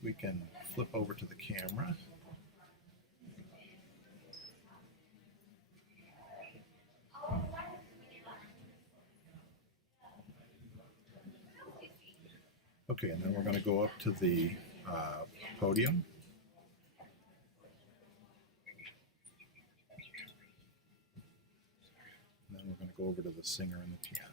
We can flip over to the camera. Okay, and then we're going to go up to the podium. And then we're going to go over to the singer and the piano.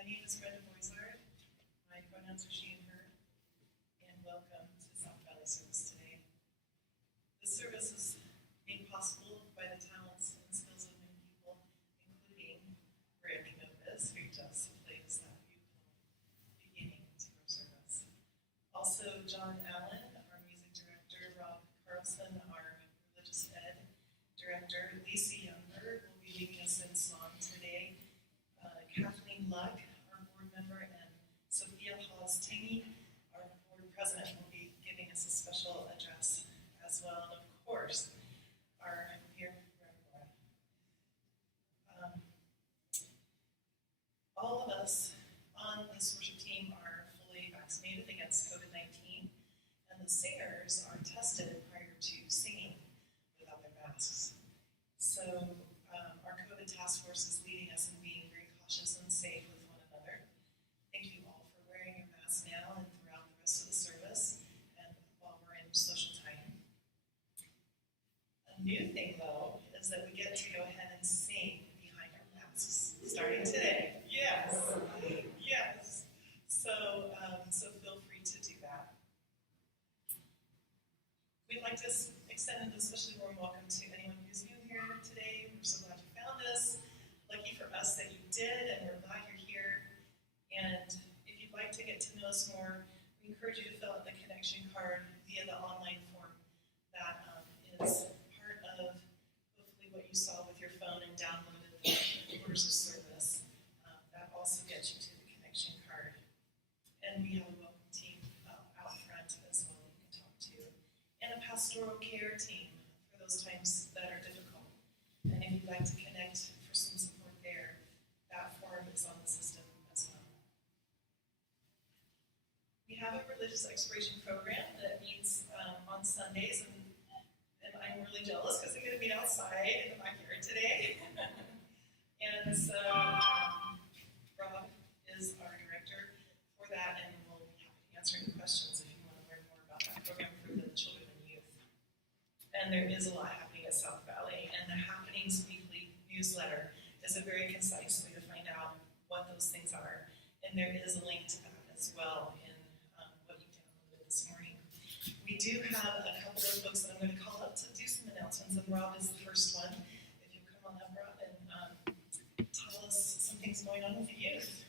My name is Brenda Boisard. My pronouns are she and her, and welcome to South Valley service today. This service is made possible by the talents and skills of many people, including Randy Lopez, who just played us that beautiful beginning to our service. Also, John Allen, our music director, Rob Carlson, our religious ed director, Lisa Younger will be leading us in song today. Kathleen Luck, our board member, and Sophia Hawes-Taney, our board president, will be giving us a special address as well. And of course, our here all of us on this worship team are fully vaccinated against COVID-19, and the singers are tested prior to singing without their masks. So our COVID task force is leading us in being very cautious and safe with one another. Thank you all for wearing your masks now and throughout the rest of the service and while we're in social time. A new thing, though, is that we get to go ahead and sing behind our masks starting today. Yes, yes. So feel free to do that. We'd like to extend an especially warm welcome to anyone who's new here today. us more, we encourage you to fill out the connection card via the online form that is part of hopefully what you saw with your phone and downloaded the orders of service. That also gets you to the connection card. And we have a welcome team out front as well that you can talk to. And a pastoral care team for those times that are difficult. And if you'd like to connect for some support there, that form is on the system as well. We have a religious exploration program that meets on Sundays, and I'm really jealous because I'm going to meet outside in the backyard today. And so Rob is our director for that, and we'll be happy to answer any questions if you want to learn more about that program for the children and youth. And there is a lot happening at South Valley, and the Happenings Weekly newsletter is a very concise way to find out what those things are. And there is a link to that as well in what you downloaded this morning. We do have a couple of folks that I'm going to call up to do some announcements, and Rob is the first one. If you'll come on up, Rob, and tell us some things going on with the youth.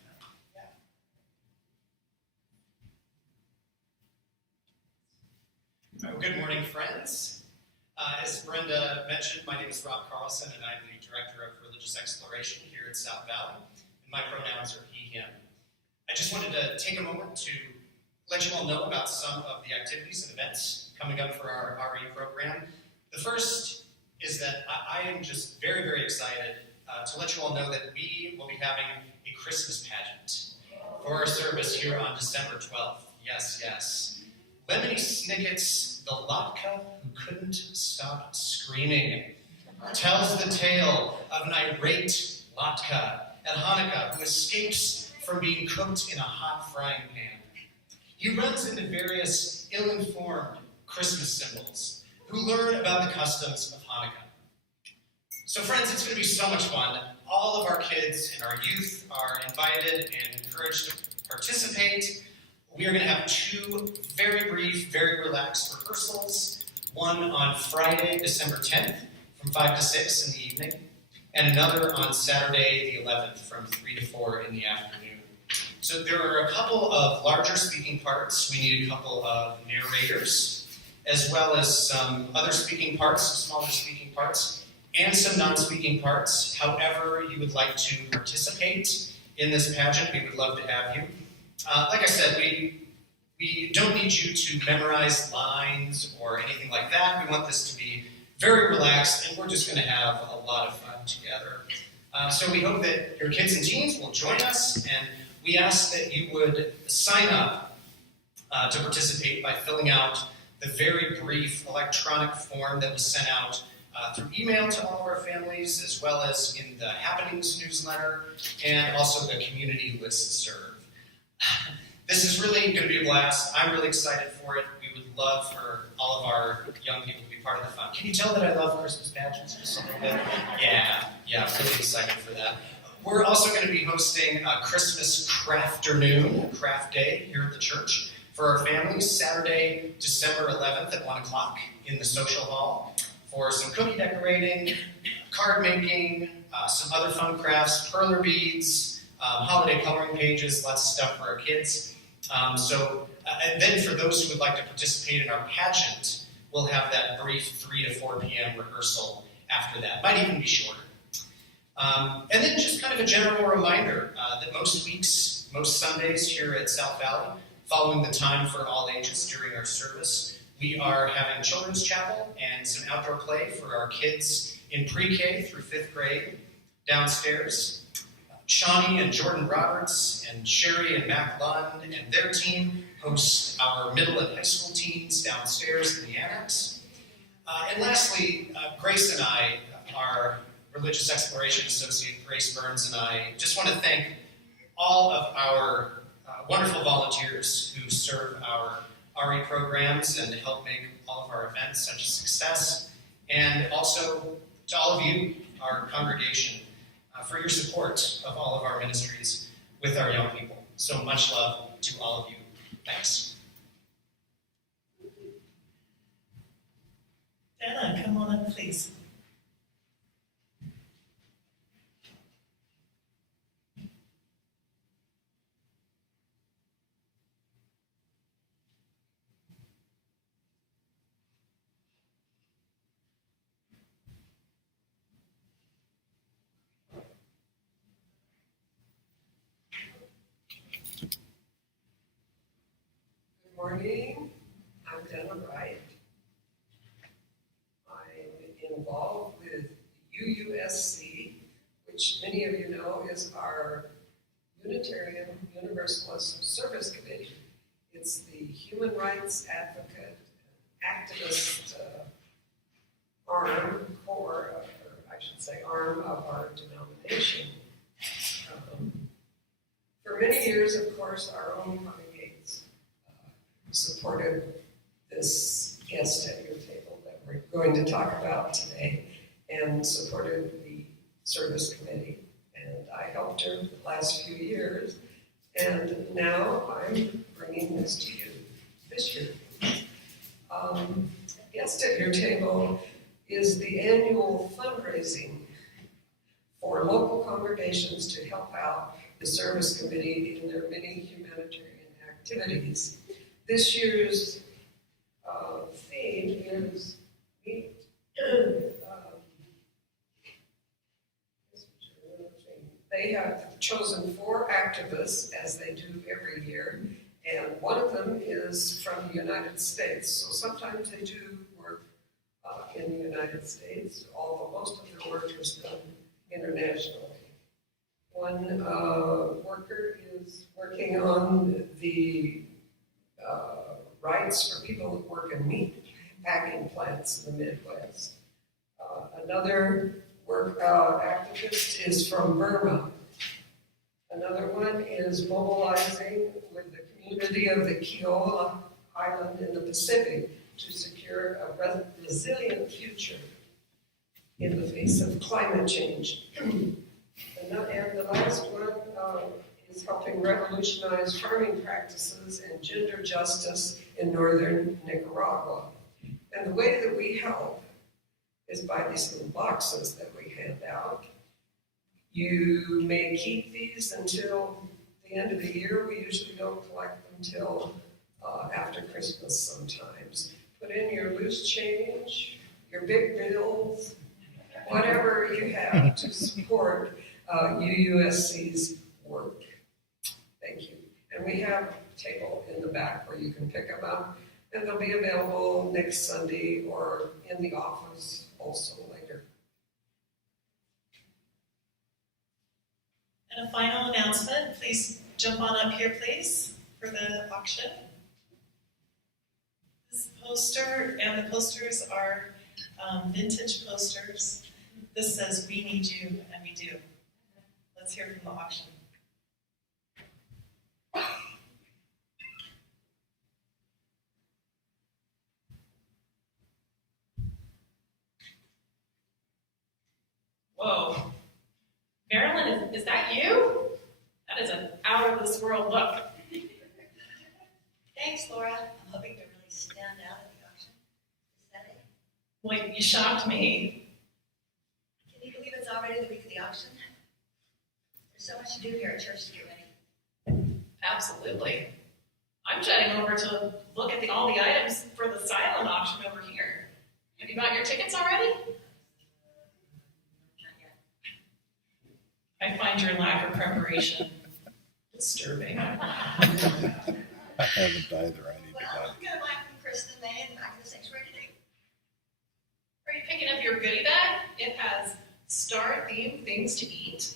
Good morning, friends. As Brenda mentioned, my name is Rob Carlson, and I'm the Director of Religious Exploration here at South Valley, and my pronouns are he, him. I just wanted to take a moment to let you all know about some of the activities and events coming up for our RE program. The first is that I am just very, very excited to let you all know that we will be having a Christmas pageant for our service here on December 12th. Yes, yes. Lemony Snicket's The Latka Who Couldn't Stop Screaming tells the tale of an irate Latka at Hanukkah who escapes from being cooked in a hot frying pan. He runs into various ill-informed Christmas symbols who learn about the customs of Hanukkah. So friends, it's going to be so much fun. All of our kids and our youth are invited and encouraged to participate. We are going to have 2 very brief, very relaxed rehearsals. One on Friday, December 10th from 5 to 6 in the evening, and another on Saturday, the 11th from 3 to 4 in the afternoon. So there are a couple of larger speaking parts. We need a couple of narrators, as well as some other speaking parts, smaller speaking parts, and some non-speaking parts. However you would like to participate in this pageant, we would love to have you. Like I said, we don't need you to memorize lines or anything like that. We want this to be very relaxed, and we're just going to have a lot of fun together. So we hope that your kids and teens will join us, and we ask that you would sign up to participate by filling out the very brief electronic form that was sent out through email to all of our families, as well as in the Happenings newsletter, and also the community listserv. This is really going to be a blast. I'm really excited for it. We would love for all of our young people to be part of the fun. Can you tell that I love Christmas pageants just a little bit? Yeah, really excited for that. We're also going to be hosting a Christmas crafternoon, craft day here at the church for our families, Saturday, December 11th at 1 o'clock in the social hall for some cookie decorating, card making, some other fun crafts, perler beads, holiday coloring pages, lots of stuff for our kids. And then for those who would like to participate in our pageant, we'll have that brief 3 to 4 p.m. rehearsal after that. Might even be shorter. And then just kind of a general reminder that most weeks, most Sundays here at South Valley, following the time for all ages during our service, we are having children's chapel and some outdoor play for our kids in pre-K through 5th grade downstairs. Shawnee and Jordan Roberts and Sherry and Mac Lund and their team host our middle and high school teams downstairs in the annex. And lastly, Grace and I, our Religious Exploration Associate, Grace Burns and I, just want to thank all of our wonderful volunteers who serve our RE programs and help make all of our events such a success. And also to all of you, our congregation, for your support of all of our ministries with our young people. So much love to all of you. Thanks. Dana, come on up, please. Wright. I'm involved with UUSC, which many of you know is our Unitarian Universalist Service Committee. It's the human rights advocate, activist arm of our denomination. For many years, of course, our own Connie Gates supported this guest at your table that we're going to talk about today, and supported the service committee. And I helped her the last few years, and now I'm bringing this to you this year. Guest at your table is the annual fundraising for local congregations to help out the service committee in their many humanitarian activities. This year's theme is meet. They have chosen 4 activists, as they do every year, and one of them is from the United States. So sometimes they do work in the United States, although most of their work is done internationally. One worker is working on the rights for people that work in meat packing plants in the Midwest. Another activist is from Burma. Another one is mobilizing with the community of the Kiowa Island in the Pacific to secure a resilient future in the face of climate change. And the last one is helping revolutionize farming practices and gender justice in northern Nicaragua. And the way that we help is by these little boxes that we hand out. You may keep these until the end of the year. We usually don't collect them till after Christmas sometimes. Put in your loose change, your big bills, whatever you have to support UUSC's work. Thank you. And we have a table in the back where you can pick them up, and they'll be available next Sunday or in the office also later. And a final announcement, please jump on up here, please, for the auction. This poster, and the posters are vintage posters. This says, "We need you," and we do. Let's hear from the auction. Whoa. Marilyn, is that you? That is an out-of-this-world look. Thanks, Laura. I'm hoping to really stand out at the auction. Is that it? Well, you shocked me. Can you believe it's already the week of the auction? There's so much to do here at church to get ready. Absolutely. I'm jetting over to look at all the items for the silent auction over here. Have you bought your tickets already? Not yet. I find your lack of preparation disturbing. I haven't either. I need to Well, buy. I'm going to buy from Kristen May and back in the sanctuary today. Are you picking up your goodie bag? It has star-themed things to eat,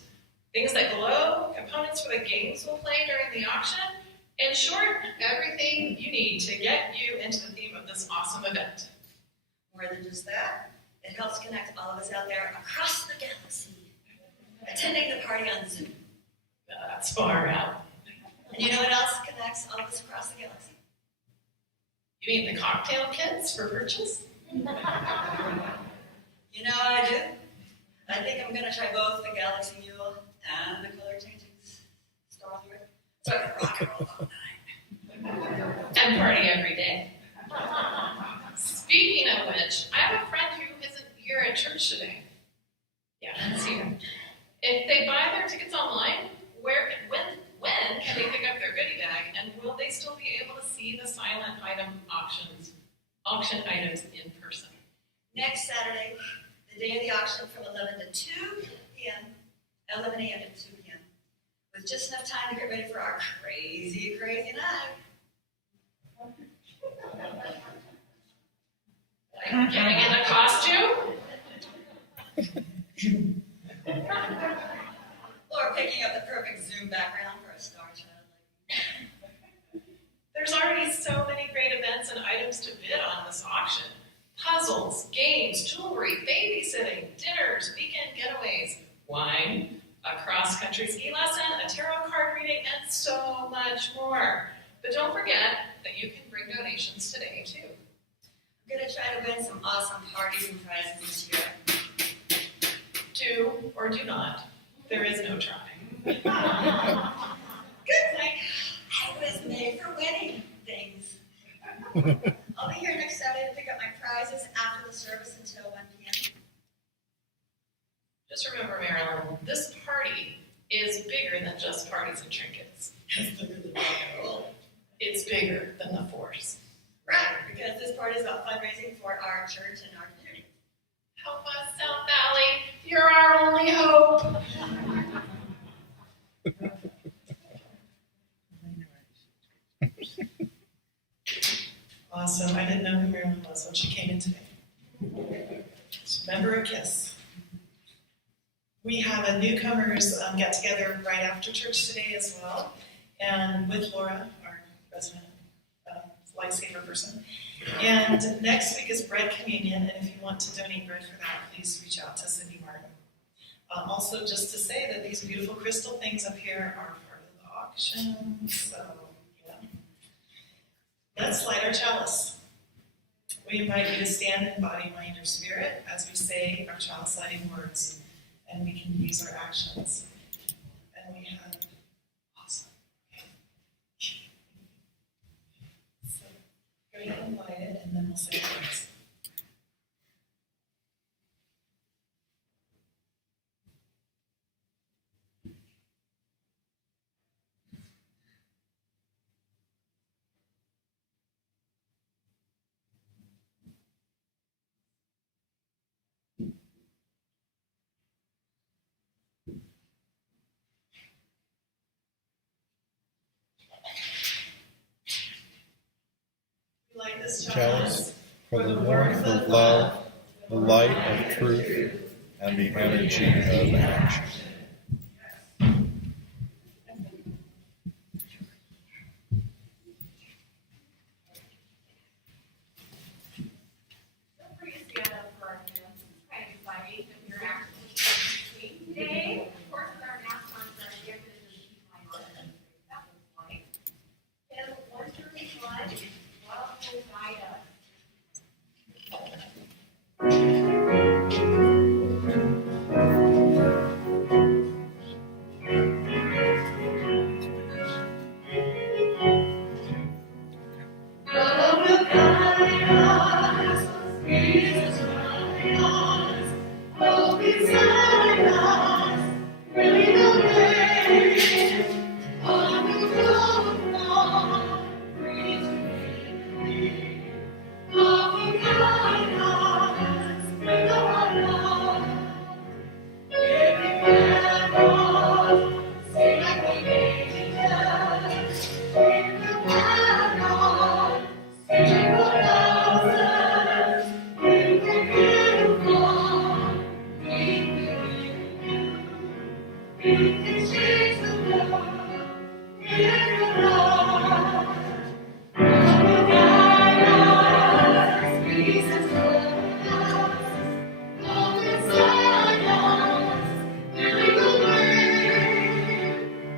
things that glow, components for the games we'll play during the auction. In short, everything you need to get you into the theme of this awesome event. More than just that, it helps connect all of us out there across the galaxy, attending the party on Zoom. That's far out. And you know what else connects all of us across the galaxy? You mean the cocktail kits for purchase? You know I do. I think I'm going to try both the Galaxy Mule and the color changing strawberry. So I can rock and roll all night. And party every day. Speaking of which, I have a friend who isn't here at church today. Yeah, that's you. If they buy their tickets online, when can they pick up their goodie bag, and will they still be able to see the silent item auction items in person? Next Saturday, the day of the auction from 11 to 2 p.m., 11 a.m. to 2 p.m., with just enough time to get ready for our crazy, crazy night. Getting in a costume? Or picking up the perfect Zoom background for a star child. There's already so many great events and items to bid on this auction. Puzzles, games, jewelry, babysitting, dinners, weekend getaways, wine, a cross-country ski lesson, a tarot card reading, and so much more. But don't forget that you can bring donations today, too. I'm going to try to win some awesome parties and prizes this year. Do or do not. There is no trying. Good point. I was made for winning things. I'll be here next Saturday to pick up my prizes after the service until 1 p.m. Just remember, Marilyn, this party is bigger than just parties and trinkets. It's bigger than rock and roll. It's bigger than the Force. Right, because this party is about fundraising for our church and our community. Help us, South Valley. You're our only hope. Awesome. I didn't know who Marilyn was when she came in today. Remember a KISS. We have a newcomers get-together right after church today as well, and with Laura, our resident lifesaver person. And next week is bread communion, and if you want to donate bread for that, please reach out to Cindy Martin. Also, just to say that these beautiful crystal things up here are part of the auction, so yeah. Let's light our chalice. We invite you to stand in body, mind, or spirit as we say our chalice lighting words, and we can use our actions. And we have awesome. So go ahead and light it, and then we'll say words. Light this chalice For the warmth of love, the light of truth, and the energy of action. Feel free to stand up for our fans. It's kind of exciting that we're actually speaking today. Of course, with our mask on, our gift is to keep my heart. That looks like. And 1 through 1, love will guide us. Love will guide us, Jesus guide us, hope inside us, really the way, on the road long, free to be. Love will guide us, bring our love, every battle, sing like the angels, in the battle. Sing for others, we will give more, we will give. We can change the world, in your love. Love will guide us, Jesus love us. Hope inside us, we will bring.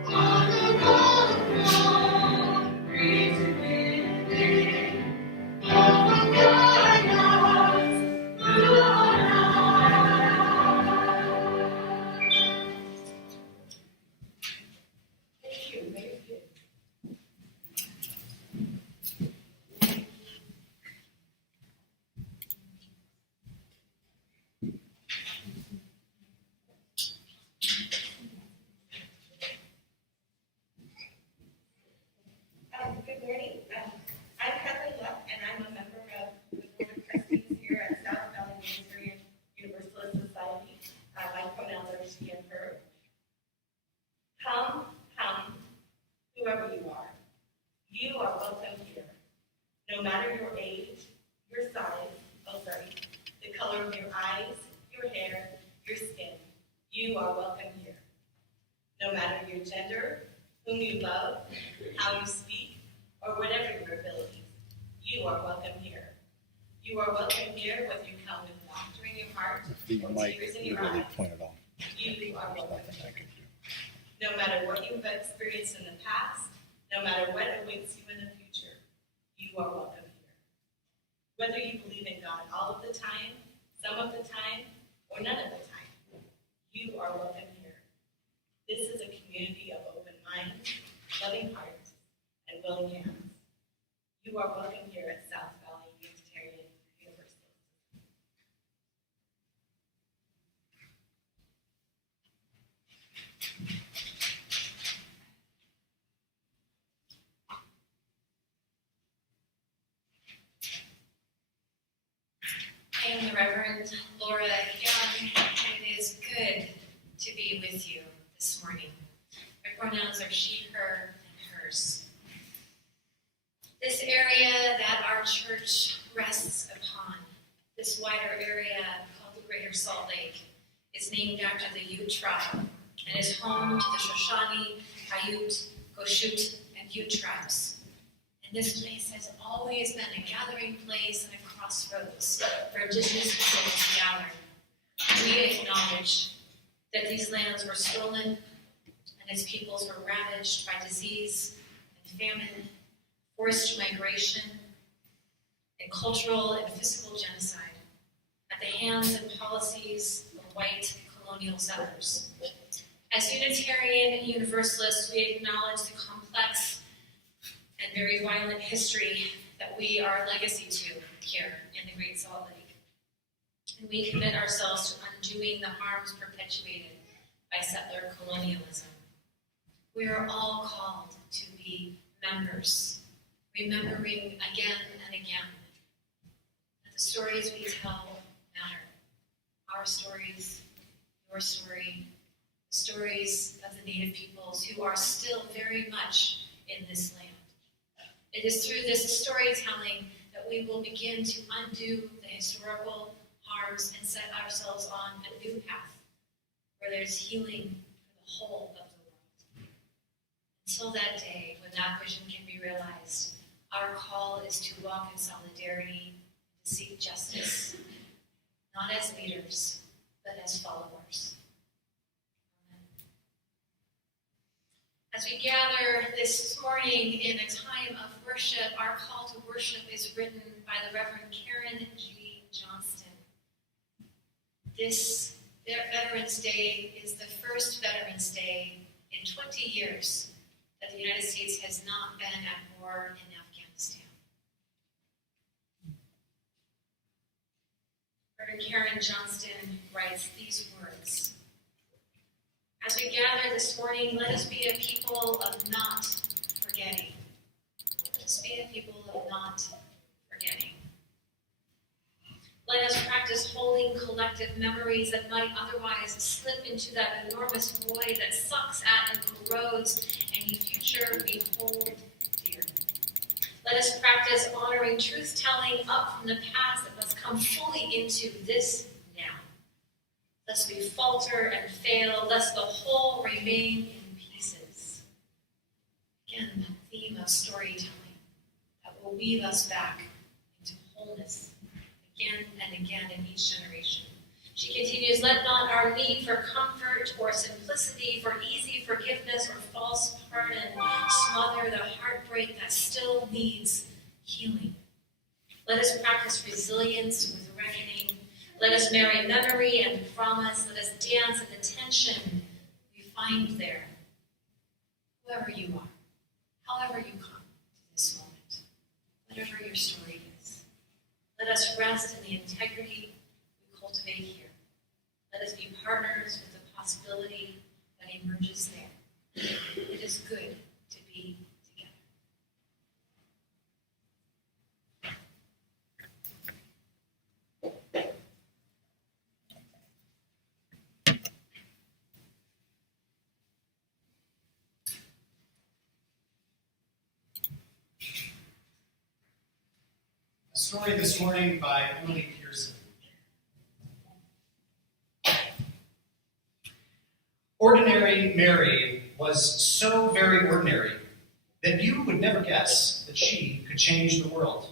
On the road long, free to be. Love will guide us through our lives. Thank you. Very good. Good morning. I'm Kathleen Luck, and I'm a member of the Board of Trustees here at South Valley Unitarian Universalist Society. My pronouns are she and her. Come, whoever you are. You are welcome here. No matter your age, your size, oh sorry, color of your eyes, your hair, your skin. You are welcome here. No matter your gender, whom you love, how you speak, or whatever your abilities, you are welcome here. You are welcome here whether you come with laughter in your heart The or mic tears in your really eyes. pointed on. You are There's welcome nothing I here. could do. No matter what you've experienced in the past, no matter what awaits you in the future, you are welcome here. Whether you believe in God all of the time, some of the time, or none of the time, you are welcome here. This is a community of open minds, loving hearts, and willing hands. You are welcome here at South Valley Unitarian Universalist Society. I am the Reverend Laura Young, and it is good to be with you this morning. My pronouns are she, her, and hers. This area that our church rests upon, this wider area called the Greater Salt Lake, is named after the Ute tribe and is home to the Shoshone, Paiute, Goshute, and Ute tribes. And this place has always been a gathering place and a crossroads for indigenous people to gather. We acknowledge that these lands were stolen and its peoples were ravaged by disease and famine, forced migration, and cultural and physical genocide at the hands and policies of white colonial settlers. As Unitarian Universalists, we acknowledge the complex and very violent history that we are a legacy to here in the Great Salt Lake. And we commit ourselves to undoing the harms perpetuated by settler colonialism. We are all called to be members, remembering again and again that the stories we tell matter. Our stories, your story, the stories of the Native peoples who are still very much in this land. It is through this storytelling that we will begin to undo the historical harms and set ourselves on a new path where there's healing for the whole of the world. Until that day, when that vision can be realized, our call is to walk in solidarity, to seek justice, not as leaders, but as followers. Amen. As we gather this morning in a time of worship, our call to worship is written by the Reverend Karen G. Johnston. This Veterans Day is the first Veterans Day in 20 years that the United States has not been at war in Afghanistan. Reverend Karen Johnston writes these words: as we gather this morning, let us be a people of not forgetting. Let us be a people of not forgetting. Let us practice holding collective memories that might otherwise slip into that enormous void that sucks at and corrodes any future we hold dear. Let us practice honoring truth-telling up from the past that must come fully into this now. Lest we falter and fail, lest the whole remain in pieces. Again, that theme of storytelling that will weave us back into wholeness again and again in each generation. She continues, let not our need for comfort or simplicity, for easy forgiveness or false pardon smother the heartbreak that still needs healing. Let us practice resilience with reckoning. Let us marry memory and promise. Let us dance in the tension we find there. Whoever you are, however you come to this moment, whatever your story is, let us rest in the integrity we cultivate here. Let us be partners with the possibility that emerges there. It is good to be together. A story this morning by Emily Pearson. ordinary Mary was so very ordinary that you would never guess that she could change the world.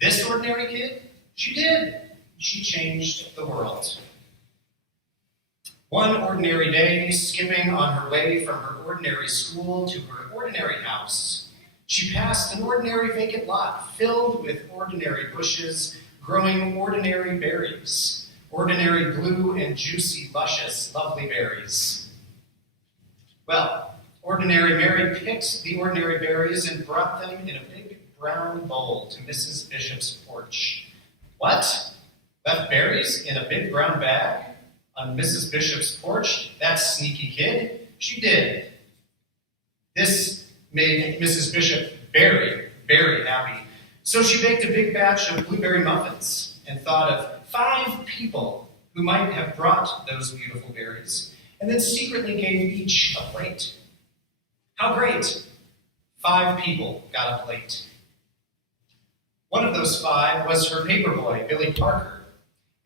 This ordinary kid, she did. She changed the world. One ordinary day, skipping on her way from her ordinary school to her ordinary house, she passed an ordinary vacant lot filled with ordinary bushes growing ordinary berries, ordinary blue and juicy, luscious, lovely berries. Well, ordinary Mary picked the ordinary berries and brought them in a big brown bowl to Mrs. Bishop's porch. What? Left berries in a big brown bag on Mrs. Bishop's porch? That sneaky kid. She did. This made Mrs. Bishop very, very happy. So she baked a big batch of blueberry muffins and thought of 5 people who might have brought those beautiful berries, and then secretly gave each a plate. How great! 5 people got a plate. One of those 5 was her paperboy, Billy Parker.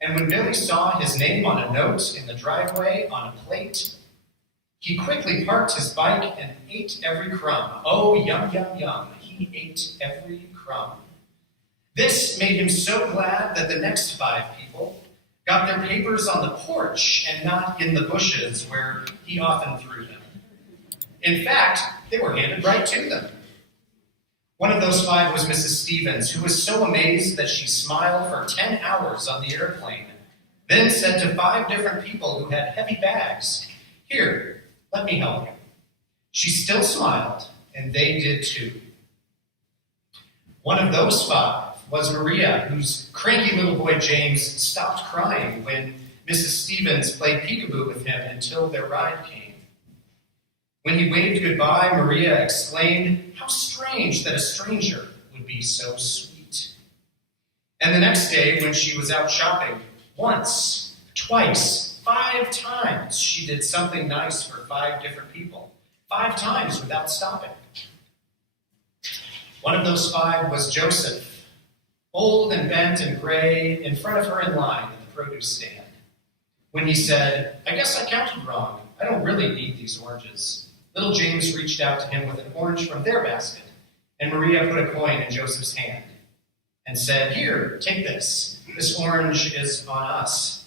And when Billy saw his name on a note in the driveway on a plate, he quickly parked his bike and ate every crumb. Oh, yum, yum, yum. He ate every crumb. This made him so glad that the next 5 people got their papers on the porch and not in the bushes where he often threw them. In fact, they were handed right to them. One of those 5 was Mrs. Stevens, who was so amazed that she smiled for 10 hours on the airplane, then said to 5 different people who had heavy bags, "Here, let me help you." She still smiled, and they did too. One of those 5 was Maria, whose cranky little boy James stopped crying when Mrs. Stevens played peekaboo with him until their ride came. When he waved goodbye, Maria exclaimed, "How strange that a stranger would be so sweet." And the next day, when she was out shopping, once, twice, 5 times, she did something nice for 5 different people. 5 times without stopping. One of those 5 was Joseph, old and bent and gray, in front of her in line at the produce stand. When he said, "I guess I counted wrong. I don't really need these oranges," little James reached out to him with an orange from their basket, and Maria put a coin in Joseph's hand and said, "Here, take this. This orange is on us."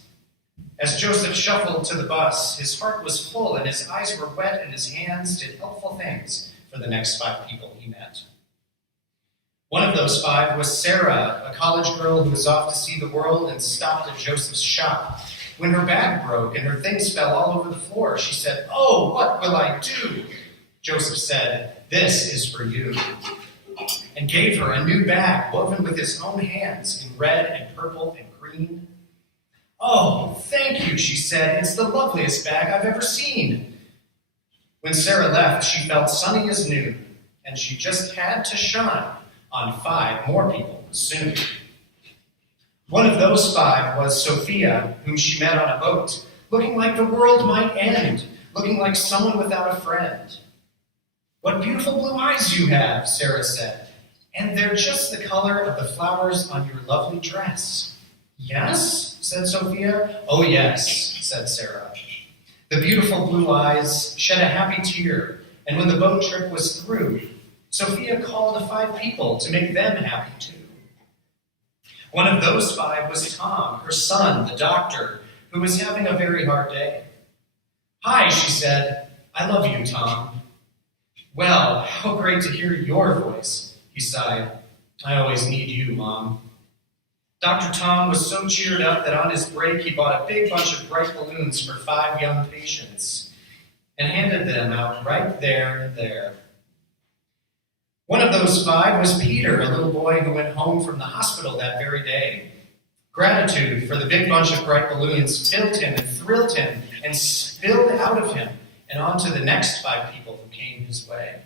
As Joseph shuffled to the bus, his heart was full and his eyes were wet and his hands did helpful things for the next 5 people he met. One of those 5 was Sarah, a college girl who was off to see the world and stopped at Joseph's shop. When her bag broke and her things fell all over the floor, she said, "Oh, what will I do?" Joseph said, "This is for you," and gave her a new bag woven with his own hands in red and purple and green. "Oh, thank you," she said. "It's the loveliest bag I've ever seen." When Sarah left, she felt sunny as noon, and she just had to shine on 5 more people soon. One of those 5 was Sophia, whom she met on a boat, looking like the world might end, looking like someone without a friend. "What beautiful blue eyes you have," Sarah said, "and they're just the color of the flowers on your lovely dress." "Yes?" said Sophia. "Oh, yes," said Sarah. The beautiful blue eyes shed a happy tear, and when the boat trip was through, Sophia called 5 people to make them happy too. One of those 5 was Tom, her son, the doctor, who was having a very hard day. "Hi," she said. "I love you, Tom." "Well, how great to hear your voice," he sighed. "I always need you, Mom." Dr. Tom was so cheered up that on his break he bought a big bunch of bright balloons for 5 young patients and handed them out right there and there. One of those 5 was Peter, a little boy who went home from the hospital that very day. Gratitude for the big bunch of bright balloons filled him and thrilled him and spilled out of him and onto the next 5 people who came his way.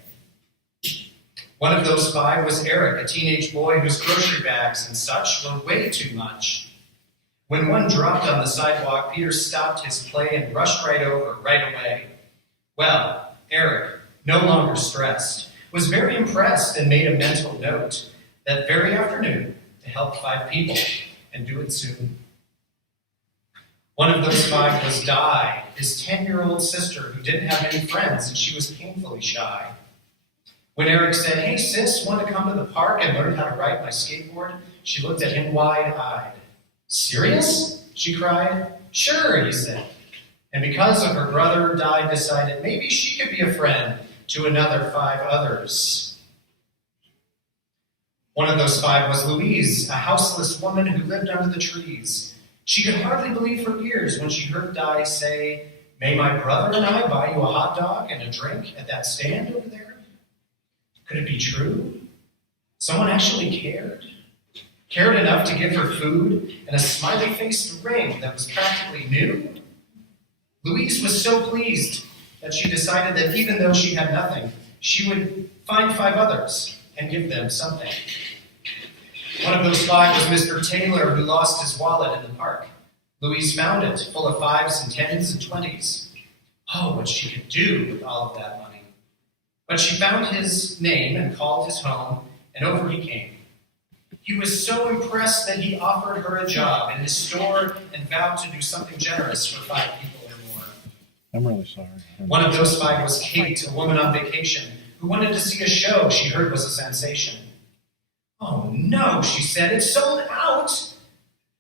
One of those 5 was Eric, a teenage boy whose grocery bags and such were way too much. When one dropped on the sidewalk, Peter stopped his play and rushed right over right away. Well, Eric, no longer stressed, was very impressed and made a mental note that very afternoon to help 5 people and do it soon. One of those 5 was Di, his 10-year-old sister who didn't have any friends and she was painfully shy. When Eric said, "Hey sis, want to come to the park and learn how to ride my skateboard?" she looked at him wide-eyed. "Serious?" she cried. "Sure," he said. And because of her brother, Di decided maybe she could be a friend to another 5 others. One of those 5 was Louise, a houseless woman who lived under the trees. She could hardly believe her ears when she heard Di say, "May my brother and I buy you a hot dog and a drink at that stand over there?" Could it be true? Someone actually cared? Cared enough to give her food and a smiley-faced ring that was practically new? Louise was so pleased that she decided that even though she had nothing, she would find 5 others and give them something. One of those 5 was Mr. Taylor, who lost his wallet in the park. Louise found it, full of 5s and 10s and 20s. Oh, what she could do with all of that money. But she found his name and called his home, and over he came. He was so impressed that he offered her a job in his store and vowed to do something generous for 5 people or more. I'm really sorry. One of those 5 was Kate, a woman on vacation, who wanted to see a show she heard was a sensation. "Oh no," she said, "it's sold out.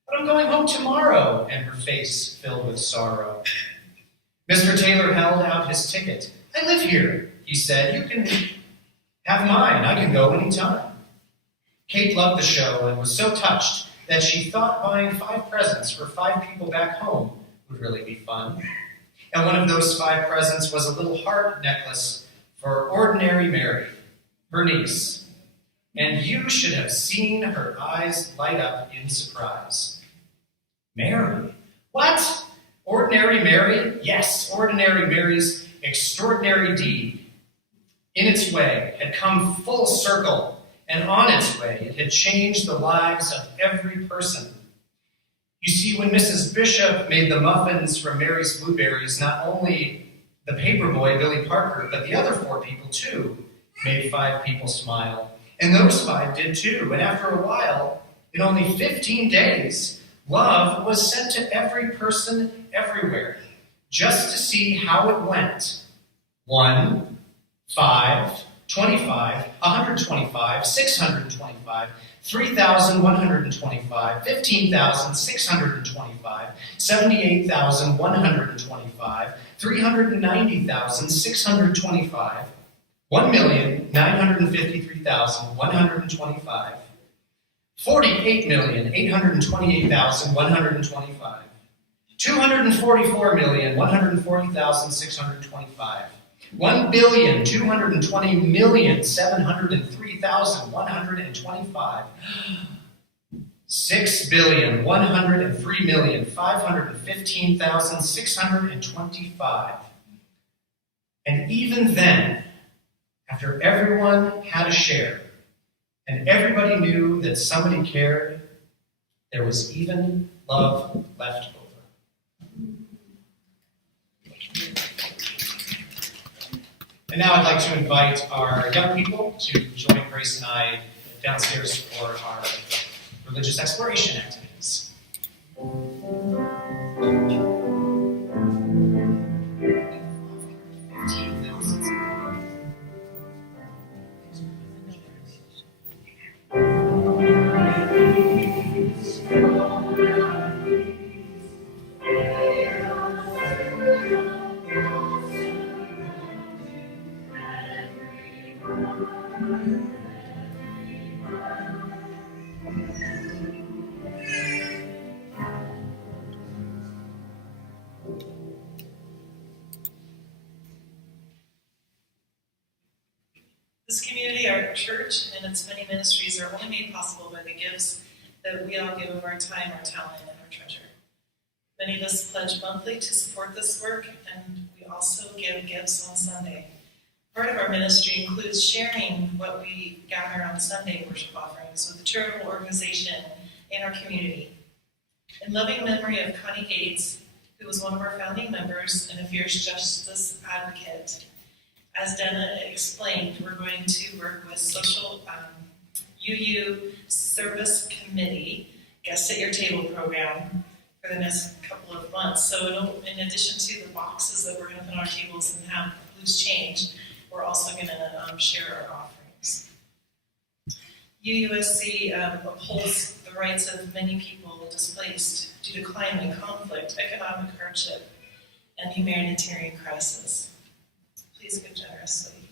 But I'm going home tomorrow," and her face filled with sorrow. Mr. Taylor held out his ticket. "I live here," he said. "You can have mine. I can go anytime." Kate loved the show and was so touched that she thought buying 5 presents for 5 people back home would really be fun. And one of those 5 presents was a little heart necklace for Ordinary Mary, her niece. And you should have seen her eyes light up in surprise. "Mary? What? Ordinary Mary?" Yes, Ordinary Mary's extraordinary deed, in its way, had come full circle, and on its way, it had changed the lives of every person. You see, when Mrs. Bishop made the muffins from Mary's blueberries, not only the paperboy, Billy Parker, but the other 4 people, too, made 5 people smile. And those 5 did, too. And after a while, in only 15 days, love was sent to every person everywhere, just to see how it went. 1, 5, 25, 125, 625, 3,125, 15,625, 78,125, 390,625, 1,953,125, 48,828,125, 244,140,625, 1,220,703,125, 6,103,515,625. And even then, after everyone had a share, and everybody knew that somebody cared, there was even love left over. And now I'd like to invite our young people to join Grace and I downstairs for our religious exploration activities. This community, our church, and its many ministries are only made possible by the gifts that we all give of our time, our talent, and our treasure. Many of us pledge monthly to support this work, and we also give gifts on Sunday. Part of our ministry includes sharing what we gather on Sunday worship offerings with a charitable organization in our community. In loving memory of Connie Gates, who was one of our founding members and a fierce justice advocate, as Dana explained, we're going to work with social UU Service Committee, Guest at Your Table program, for the next couple of months. So in addition to the boxes that we're going to put on our tables and have loose change, we're also going to share our offerings. UUSC upholds the rights of many people displaced due to climate conflict, economic hardship, and humanitarian crisis. Please give generously.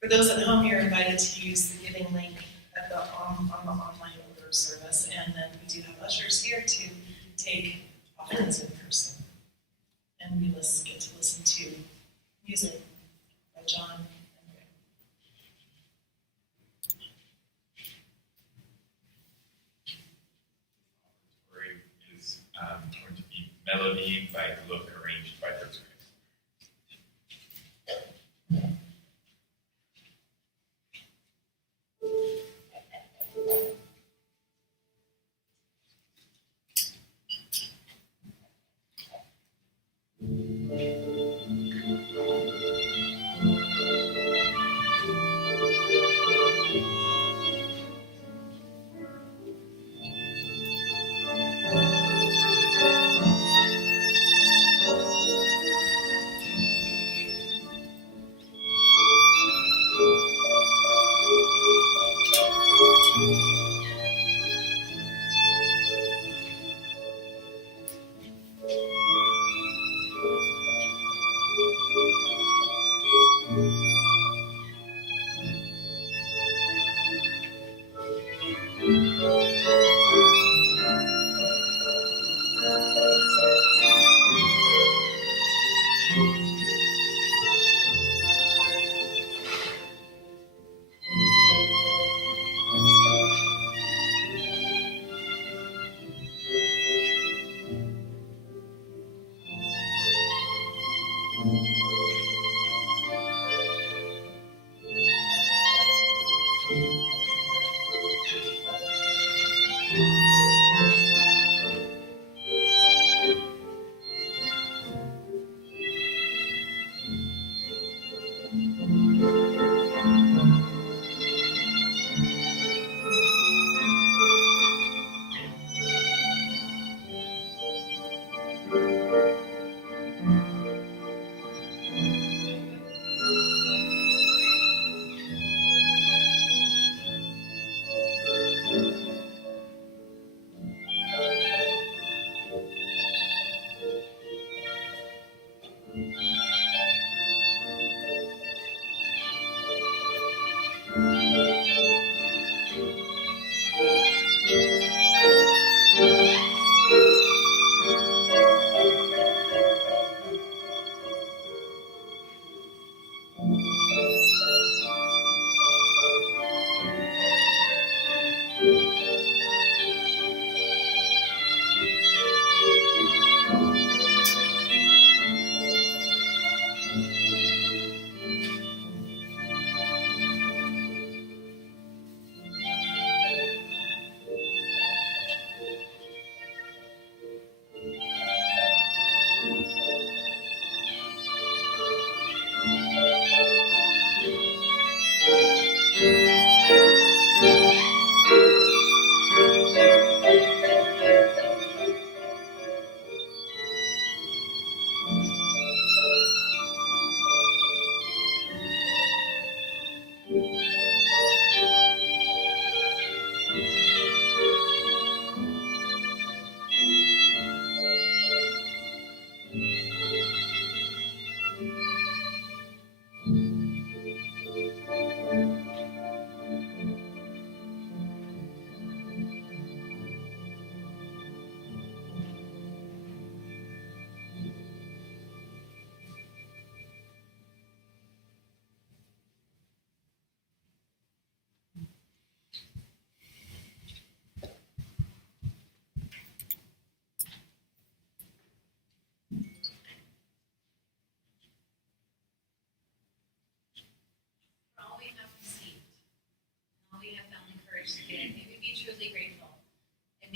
For those at home, you're invited to use the giving link at on the online order service, and then we do have ushers here to take offerings in person. And we get to listen to music by John and Rick. Story is going to be Melody by Look, arranged by Brooks Grace.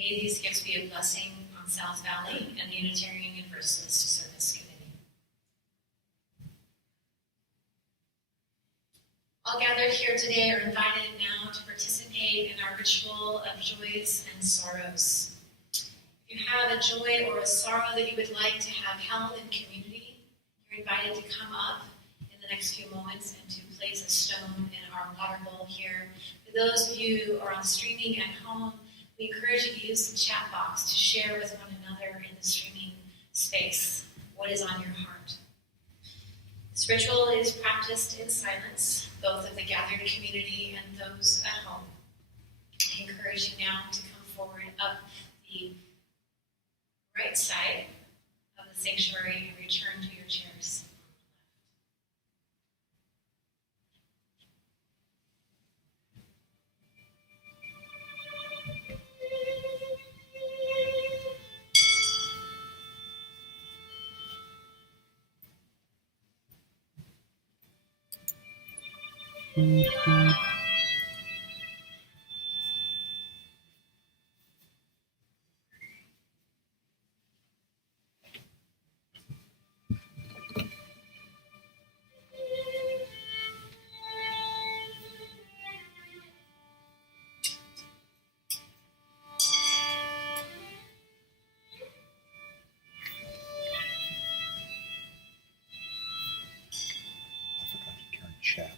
May these gifts be a blessing on South Valley and the Unitarian Universalist Service Committee. All gathered here today are invited now to participate in our ritual of joys and sorrows. If you have a joy or a sorrow that you would like to have held in community, you're invited to come up in the next few moments and to place a stone in our water bowl here. For those of you who are on streaming at home, we encourage you to use the chat box to share with one another in the streaming space what is on your heart. This ritual is practiced in silence, both of the gathered community and those at home. I encourage you now to come forward up the right side of the sanctuary and return to your chairs. I forgot to turn chat on.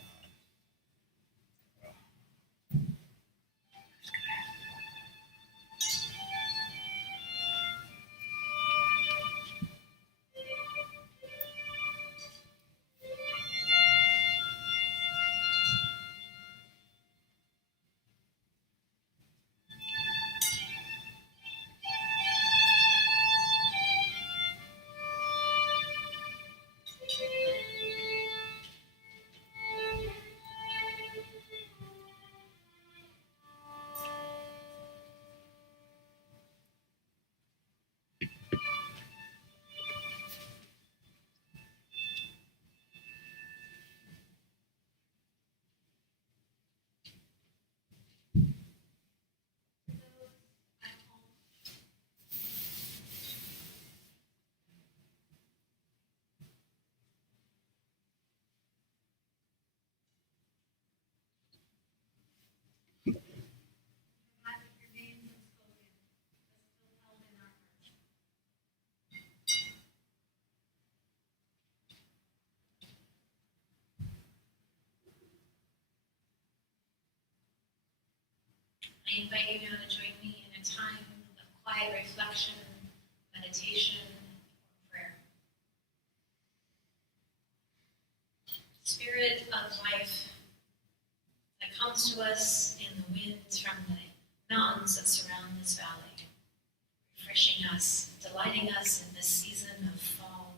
I invite you now to join me in a time of quiet reflection, meditation, or prayer. Spirit of life that comes to us in the winds from the mountains that surround this valley, refreshing us, delighting us in this season of fall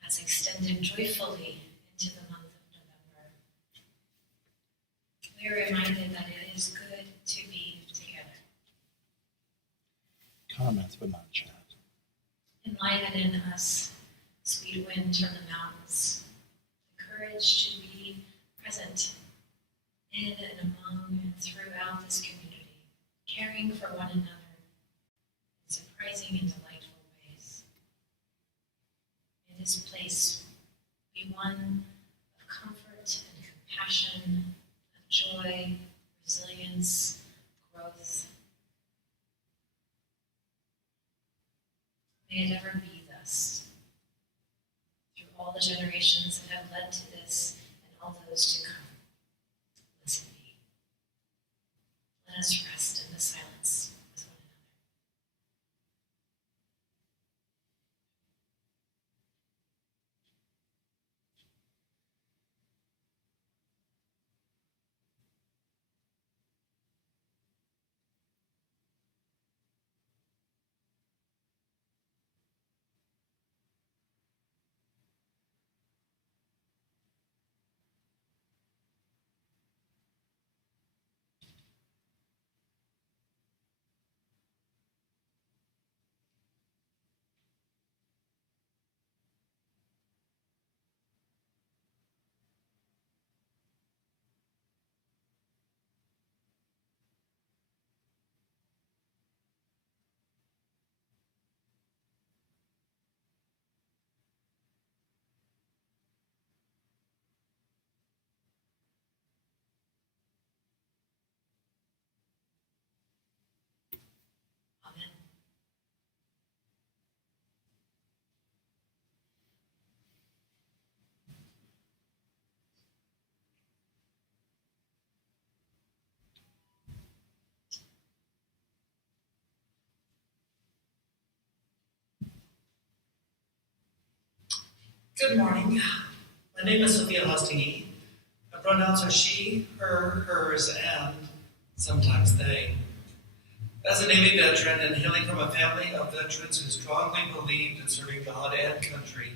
that has extended joyfully into the month of November. We are reminded that it is good to be together. Comments, but not chat. Enliven in us, sweet wind from the mountains, the courage to be present in and among and throughout this community, caring for one another in surprising and delightful ways. May this place be one of comfort and compassion, of joy, resilience, growth. May it ever be thus, through all the generations that have led to this and all those to come. Listen be. Let us rest in the silence with one another. Good morning. My name is Sophia Hostingy. My pronouns are she, her, hers, and sometimes they. As a Navy veteran and hailing from a family of veterans who strongly believed in serving God and country,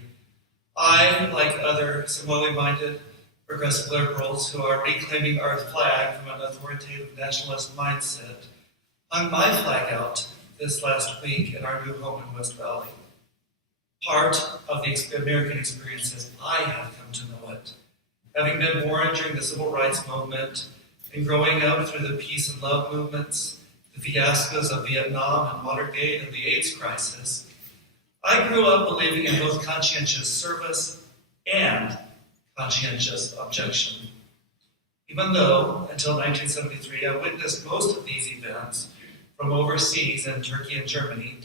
I, like other similarly minded progressive liberals who are reclaiming our flag from an authoritative nationalist mindset, hung my flag out this last week in our new home in West Valley. Part of the American experience as I have come to know it, having been born during the Civil Rights Movement and growing up through the peace and love movements, the fiascos of Vietnam and Watergate and the AIDS crisis, I grew up believing in both conscientious service and conscientious objection. Even though, until 1973, I witnessed most of these events from overseas in Turkey and Germany,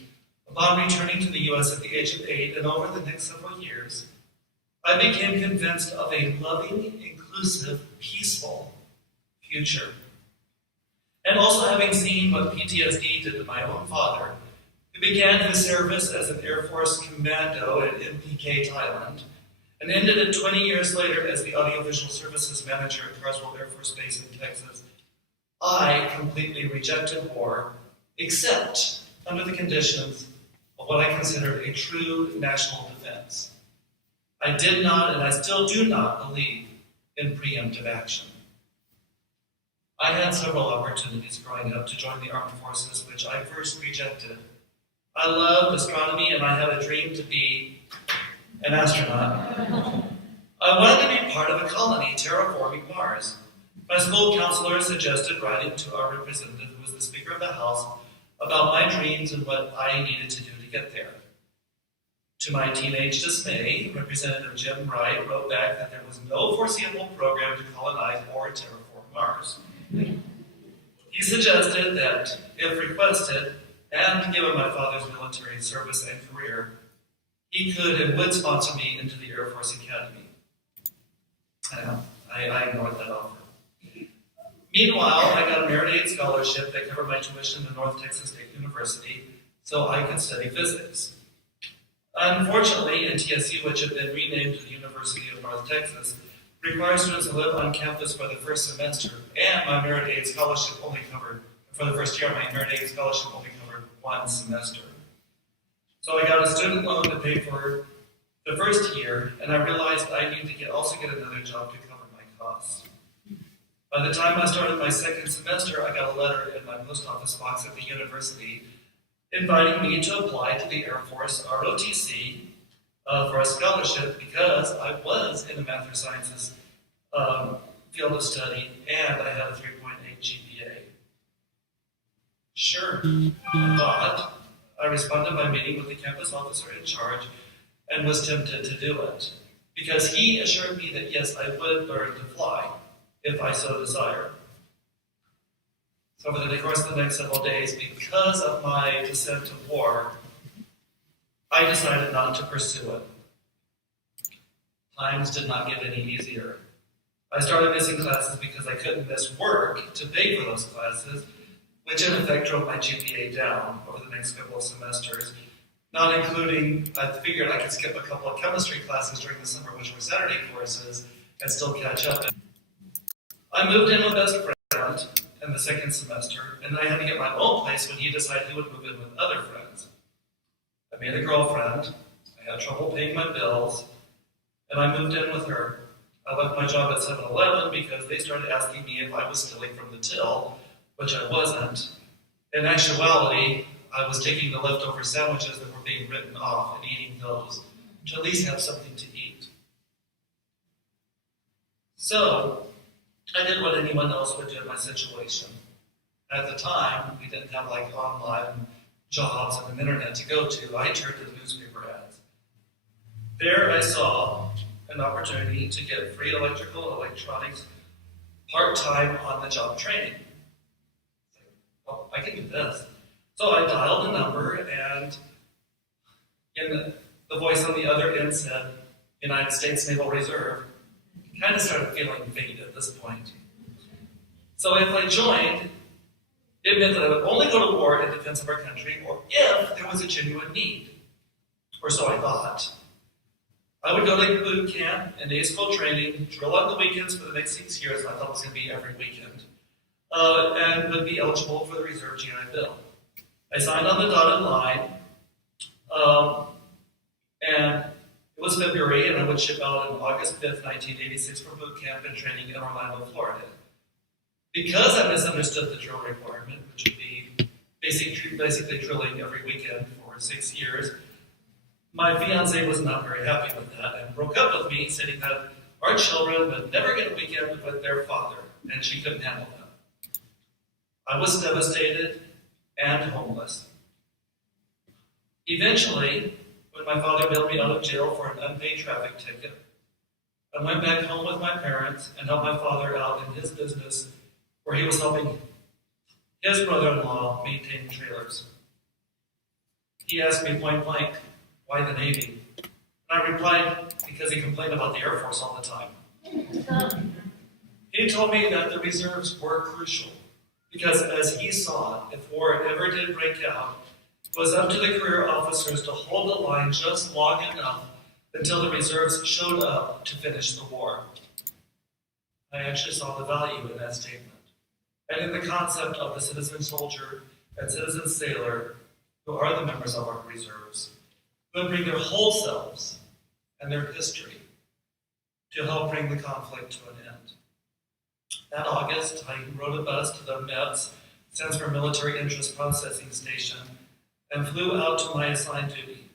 upon returning to the U.S. at the age of 8 and over the next several years, I became convinced of a loving, inclusive, peaceful future. And also having seen what PTSD did to my own father, who began his service as an Air Force commando at MPK, Thailand, and ended it 20 years later as the Audiovisual Services Manager at Carswell Air Force Base in Texas, I completely rejected war, except under the conditions of what I considered a true national defense. I did not, and I still do not, believe in preemptive action. I had several opportunities growing up to join the armed forces, which I first rejected. I loved astronomy, and I had a dream to be an astronaut. I wanted to be part of a colony terraforming Mars. My school counselor suggested writing to our representative, who was the Speaker of the House, about my dreams and what I needed to do to get there. To my teenage dismay, Representative Jim Wright wrote back that there was no foreseeable program to colonize or terraform Mars. He suggested that, if requested, and given my father's military service and career, he could and would sponsor me into the Air Force Academy. I ignored that offer. Meanwhile, I got a merit aid scholarship that covered my tuition to North Texas State University so I could study physics. Unfortunately, NTSU, which had been renamed to the University of North Texas, requires students to live on campus for the first semester, and my merit aid scholarship only covered, for the first year, my merit aid scholarship only covered one semester. So I got a student loan to pay for the first year, and I realized I needed to also get another job to cover my costs. By the time I started my second semester, I got a letter in my post office box at the university inviting me to apply to the Air Force ROTC for a scholarship because I was in the math or sciences field of study and I had a 3.8 GPA. Sure, I thought. I responded by meeting with the campus officer in charge and was tempted to do it because he assured me that yes, I would learn to fly if I so desired. So over the course of the next several days, because of my dissent to war, I decided not to pursue it. Times did not get any easier. I started missing classes because I couldn't miss work to pay for those classes, which in effect drove my GPA down over the next couple of semesters, not including, I figured I could skip a couple of chemistry classes during the summer, which were Saturday courses, and still catch up. I moved in with best friend in the second semester, and I had to get my own place when he decided he would move in with other friends. I made a girlfriend, I had trouble paying my bills, and I moved in with her. I left my job at 7-Eleven because they started asking me if I was stealing from the till, which I wasn't. In actuality, I was taking the leftover sandwiches that were being written off and eating those to at least have something to eat. So, I did what anyone else would do in my situation. At the time, we didn't have like online jobs and an internet to go to. I turned to newspaper ads. There I saw an opportunity to get free electrical and electronics part-time on-the-job training. Well, I can do this. So I dialed a number, and the voice on the other end said, United States Naval Reserve. I kind of started feeling fate at this point. So if I joined, it meant that I would only go to war in defense of our country, or if there was a genuine need. Or so I thought. I would go to boot camp and day school training, drill on the weekends for the next 6 years. I thought it was going to be every weekend, and would be eligible for the reserve GI Bill. I signed on the dotted line, and it was February, and I would ship out on August 5th, 1986 for boot camp and training in Orlando, Florida. Because I misunderstood the drill requirement, which would be basically drilling every weekend for 6 years, my fiancée was not very happy with that and broke up with me, saying that our children would never get a weekend with their father, and she couldn't handle that. I was devastated and homeless. Eventually, when my father bailed me out of jail for an unpaid traffic ticket, I went back home with my parents and helped my father out in his business where he was helping his brother-in-law maintain trailers. He asked me point blank, why the Navy? And I replied, because he complained about the Air Force all the time. He told me that the reserves were crucial, because as he saw it, if war ever did break out, it was up to the career officers to hold the line just long enough until the reserves showed up to finish the war. I actually saw the value in that statement, and in the concept of the citizen soldier and citizen sailor, who are the members of our reserves, who bring their whole selves and their history to help bring the conflict to an end. That August, I rode a bus to the MEPS, stands for Military Interest Processing Station, and flew out to my assigned duty.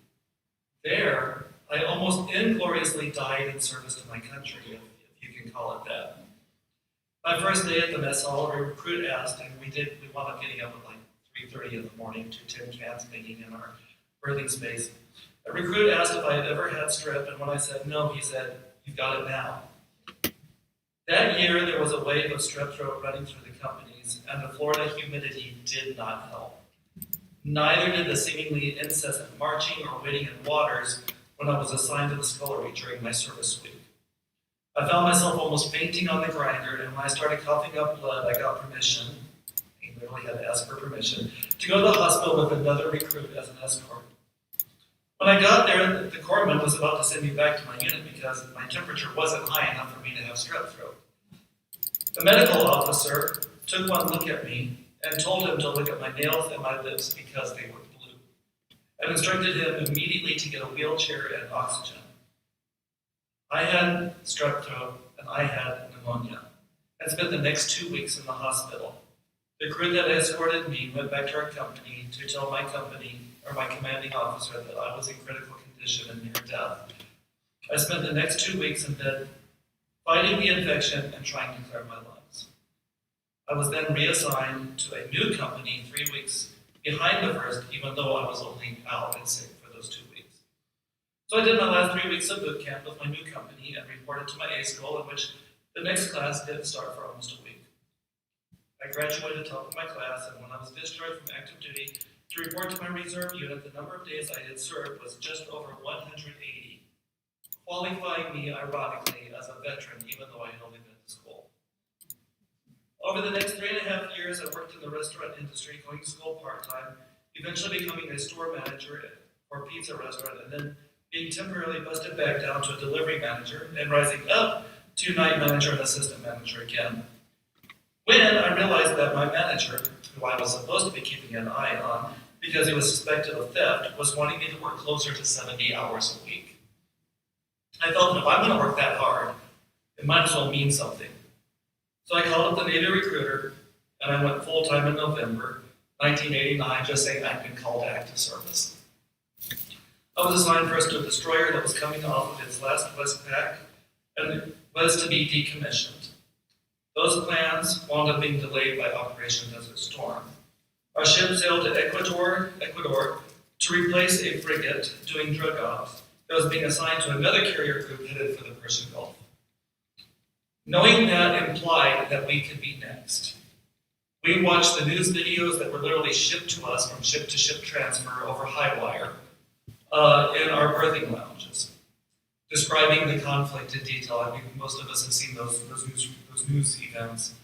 There, I almost ingloriously died in service to my country, if you can call it that. My first day at the mess hall, a recruit asked, and we wound up getting up at like 3:30 in the morning to tin cans making in our birthing space. A recruit asked if I had ever had strep, and when I said no, he said, "You've got it now." That year, there was a wave of strep throat running through the companies, and the Florida humidity did not help. Neither did the seemingly incessant marching or wading in waters when I was assigned to the scullery during my service week. I found myself almost fainting on the grinder, and when I started coughing up blood, I got permission, I literally had to ask for permission, to go to the hospital with another recruit as an escort. When I got there, the corpsman was about to send me back to my unit because my temperature wasn't high enough for me to have strep throat. The medical officer took one look at me and told him to look at my nails and my lips because they were blue, and instructed him immediately to get a wheelchair and oxygen. I had strep throat and I had pneumonia, and spent the next 2 weeks in the hospital. The crew that escorted me went back to our company to tell my company, or my commanding officer, that I was in critical condition and near death. I spent the next 2 weeks in bed fighting the infection and trying to clear my lungs. I was then reassigned to a new company 3 weeks behind the first, even though I was only out and sick for those 2 weeks. So I did my last 3 weeks of boot camp with my new company and reported to my A school, in which the next class didn't start for almost a week. I graduated top of my class, and when I was discharged from active duty to report to my reserve unit, the number of days I had served was just over 180, qualifying me, ironically, as a veteran, even though I had only been to school. Over the next 3.5 years, I worked in the restaurant industry, going to school part-time, eventually becoming a store manager for a pizza restaurant, and then being temporarily busted back down to a delivery manager, and rising up to night manager and assistant manager again. When I realized that my manager, who I was supposed to be keeping an eye on because he was suspected of theft, was wanting me to work closer to 70 hours a week. I felt that if I'm going to work that hard, it might as well mean something. So I called up the Navy recruiter, and I went full-time in November 1989, just saying I'd been called to active service. I was assigned first to a destroyer that was coming off of its last Westpac and was to be decommissioned. Those plans wound up being delayed by Operation Desert Storm. Our ship sailed to Ecuador to replace a frigate doing drug ops that was being assigned to another carrier group headed for the Persian Gulf. Knowing that implied that we could be next, we watched the news videos that were literally shipped to us from ship-to-ship transfer over high wire in our berthing lounges, describing the conflict in detail. I think most of us have seen those news events.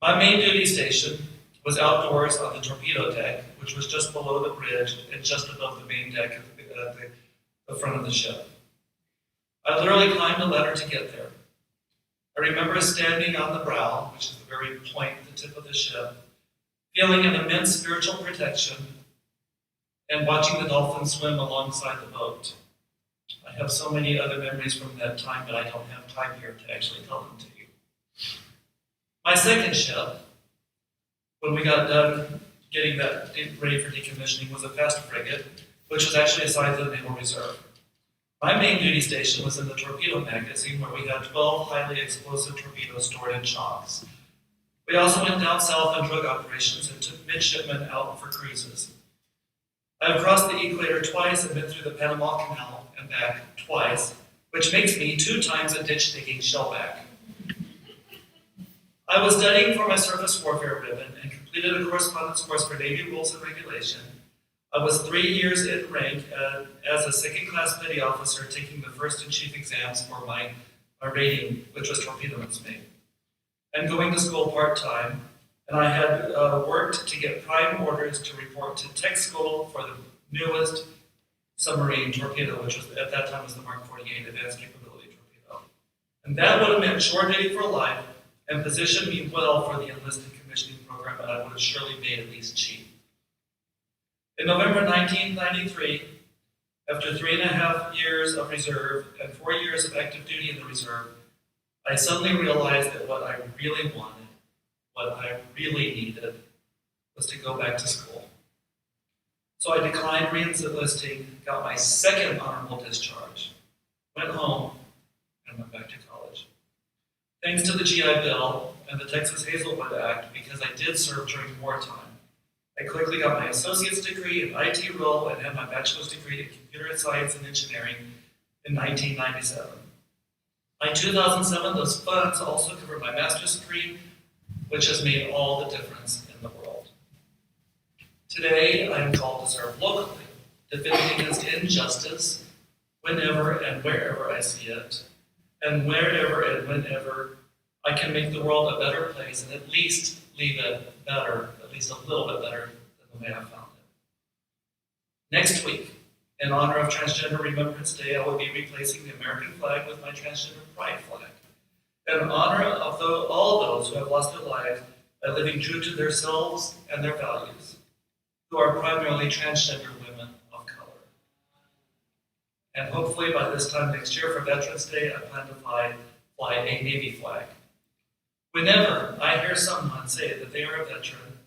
My main duty station was outdoors on the torpedo deck, which was just below the bridge and just above the main deck at the front of the ship. I literally climbed a ladder to get there. I remember standing on the brow, which is the very point, the tip of the ship, feeling an immense spiritual protection, and watching the dolphins swim alongside the boat. I have so many other memories from that time, but I don't have time here to actually tell them to you. My second ship, when we got done getting that ready for decommissioning, was a fast frigate, which was actually assigned to the Naval Reserve. My main duty station was in the torpedo magazine, where we had 12 highly explosive torpedoes stored in chocks. We also went down south on drug operations and took midshipmen out for cruises. I've crossed the equator twice and been through the Panama Canal and back twice, which makes me 2 times a ditch-digging shellback. I was studying for my surface warfare ribbon and completed a correspondence course for Navy rules and regulation. I was 3 years in rank as a second-class petty officer, taking the first and chief exams for my rating, which was torpedoman's mate, and going to school part-time. And I had worked to get prime orders to report to tech school for the newest submarine torpedo, which was at that time was the Mark 48 Advanced Capability Torpedo. And that would have meant shore duty for life and positioned me well for the enlisted commissioning program, and I would have surely made at least chief. In November 1993, after 3.5 years of reserve and 4 years of active duty in the reserve, I suddenly realized that what I really wanted, what I really needed, was to go back to school. So I declined re-enlisting, got my second honorable discharge, went home, and went back to college. Thanks to the GI Bill and the Texas Hazelwood Act, because I did serve during wartime, I quickly got my associate's degree in IT role and had my bachelor's degree in computer science and engineering in 1997. By 2007, those funds also covered my master's degree, which has made all the difference in the world. Today, I am called to serve locally, defending against injustice whenever and wherever I see it, and wherever and whenever I can make the world a better place and at least leave it better, at least a little bit better than the way I found it. Next week, in honor of Transgender Remembrance Day, I will be replacing the American flag with my transgender pride flag, in honor of all those who have lost their lives by living true to themselves and their values, who are primarily transgender women of color. And hopefully by this time next year for Veterans Day, I plan to fly a Navy flag. Whenever I hear someone say that they are a veteran,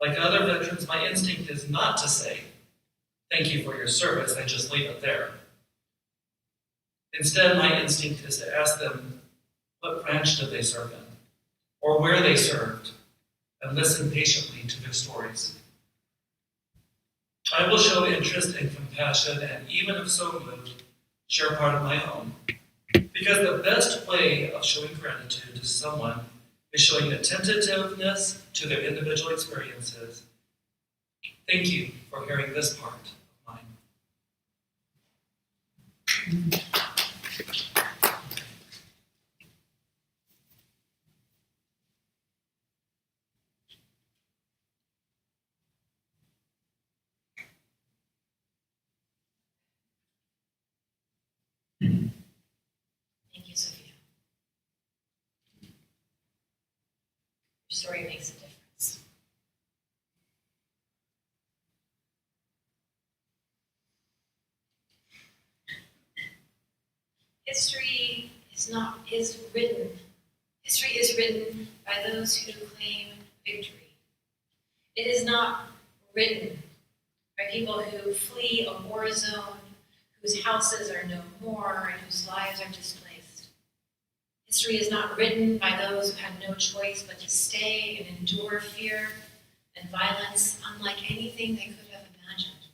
like other veterans, my instinct is not to say, "Thank you for your service," and just leave it there. Instead, my instinct is to ask them what branch did they serve in, or where they served, and listen patiently to their stories. I will show interest and compassion, and even if so moved, share part of my own. Because the best way of showing gratitude to someone is showing attentiveness to their individual experiences. Thank you for hearing this part of mine. Thank you, Sophia. Your story makes a difference. History is written by those who claim victory. It is not written by people who flee a war zone, whose houses are no more, and whose lives are displaced. History is not written by those who had no choice but to stay and endure fear and violence unlike anything they could have imagined.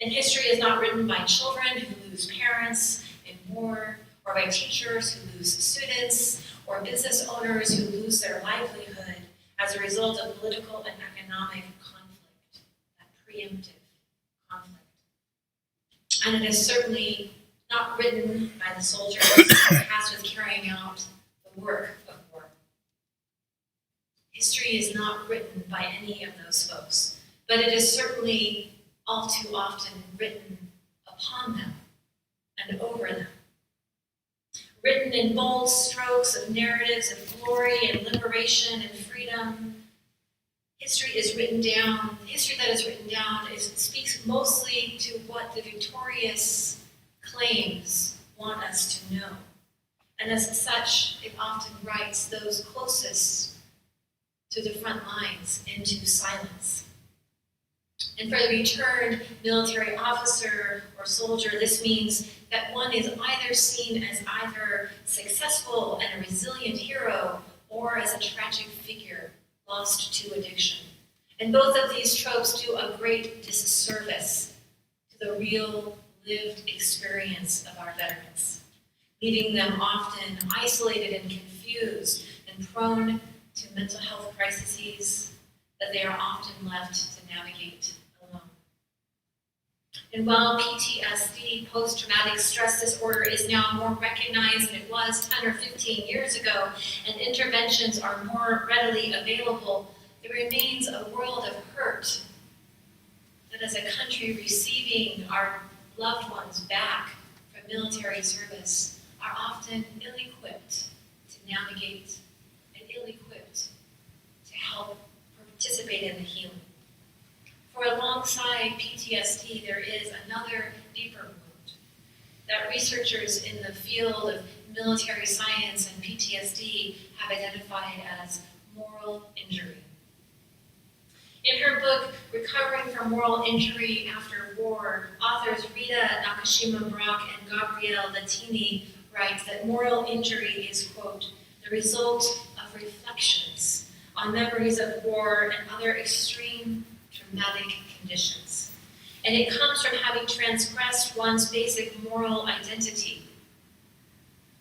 And history is not written by children who lose parents in war, or by teachers who lose students, or business owners who lose their livelihood as a result of political and economic conflict, that preemptive conflict. And it is certainly not written by the soldiers tasked with carrying out the work of war. History is not written by any of those folks, but it is certainly all too often written upon them and over them written in bold strokes of narratives of glory and liberation and freedom. History is written down. The history that is written down speaks mostly to what the victorious claims want us to know. And as such, it often writes those closest to the front lines into silence. And for the returned military officer or soldier, this means that one is either seen as either successful and a resilient hero or as a tragic figure lost to addiction. And both of these tropes do a great disservice to the real lived experience of our veterans, leaving them often isolated and confused and prone to mental health crises that they are often left to navigate alone. And while PTSD, post-traumatic stress disorder, is now more recognized than it was 10 or 15 years ago, and interventions are more readily available, there remains a world of hurt that as a country receiving our loved ones back from military service are often ill-equipped to navigate and ill-equipped to help participate in the healing. For alongside PTSD, there is another deeper wound that researchers in the field of military science and PTSD have identified as moral injury. In her book, Recovering from Moral Injury After War, authors Rita Nakashima-Brock and Gabrielle Latini write that moral injury is, quote, the result of reflections on memories of war and other extreme traumatic conditions. And it comes from having transgressed one's basic moral identity.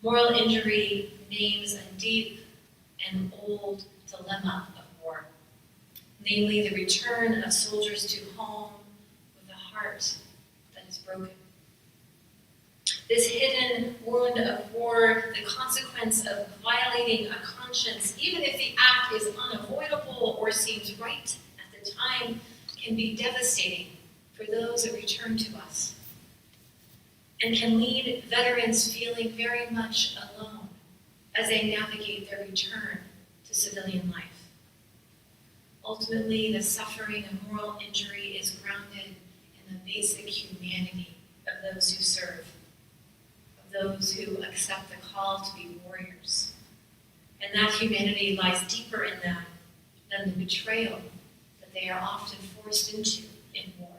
Moral injury names a deep and old dilemma of war, namely the return of soldiers to home with a heart that is broken. This hidden wound of war, the consequence of violating a conscience, even if the act is unavoidable or seems right at the time, can be devastating for those that return to us, and can leave veterans feeling very much alone as they navigate their return to civilian life. Ultimately, the suffering of moral injury is grounded in the basic humanity of those who serve, of those who accept the call to be warriors. And that humanity lies deeper in them than the betrayal that they are often forced into in war.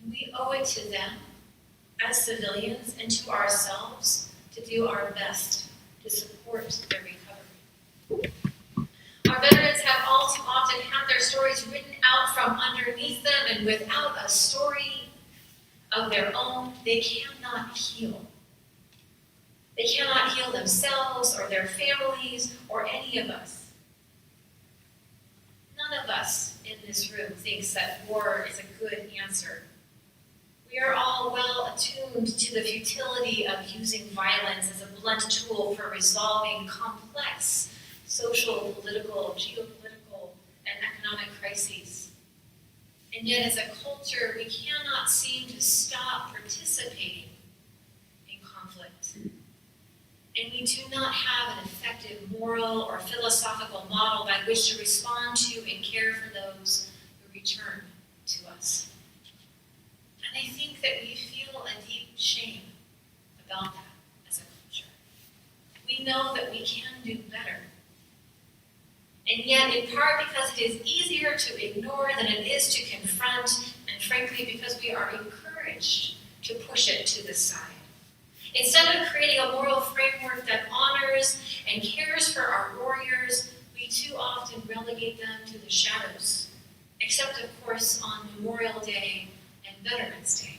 And we owe it to them as civilians and to ourselves to do our best to support their recovery. Our veterans have all too often had their stories written out from underneath them, and without a story of their own, they cannot heal. They cannot heal themselves or their families or any of us. None of us in this room thinks that war is a good answer. We are all well attuned to the futility of using violence as a blunt tool for resolving complex social, political, geopolitical, and economic crises. And yet as a culture, we cannot seem to stop participating in conflict. And we do not have an effective moral or philosophical model by which to respond to and care for those who return to us. And I think that we feel a deep shame about that as a culture. We know that we can do better. And yet, in part because it is easier to ignore than it is to confront, and frankly because we are encouraged to push it to the side. Instead of creating a moral framework that honors and cares for our warriors, we too often relegate them to the shadows, except of course on Memorial Day and Veterans Day.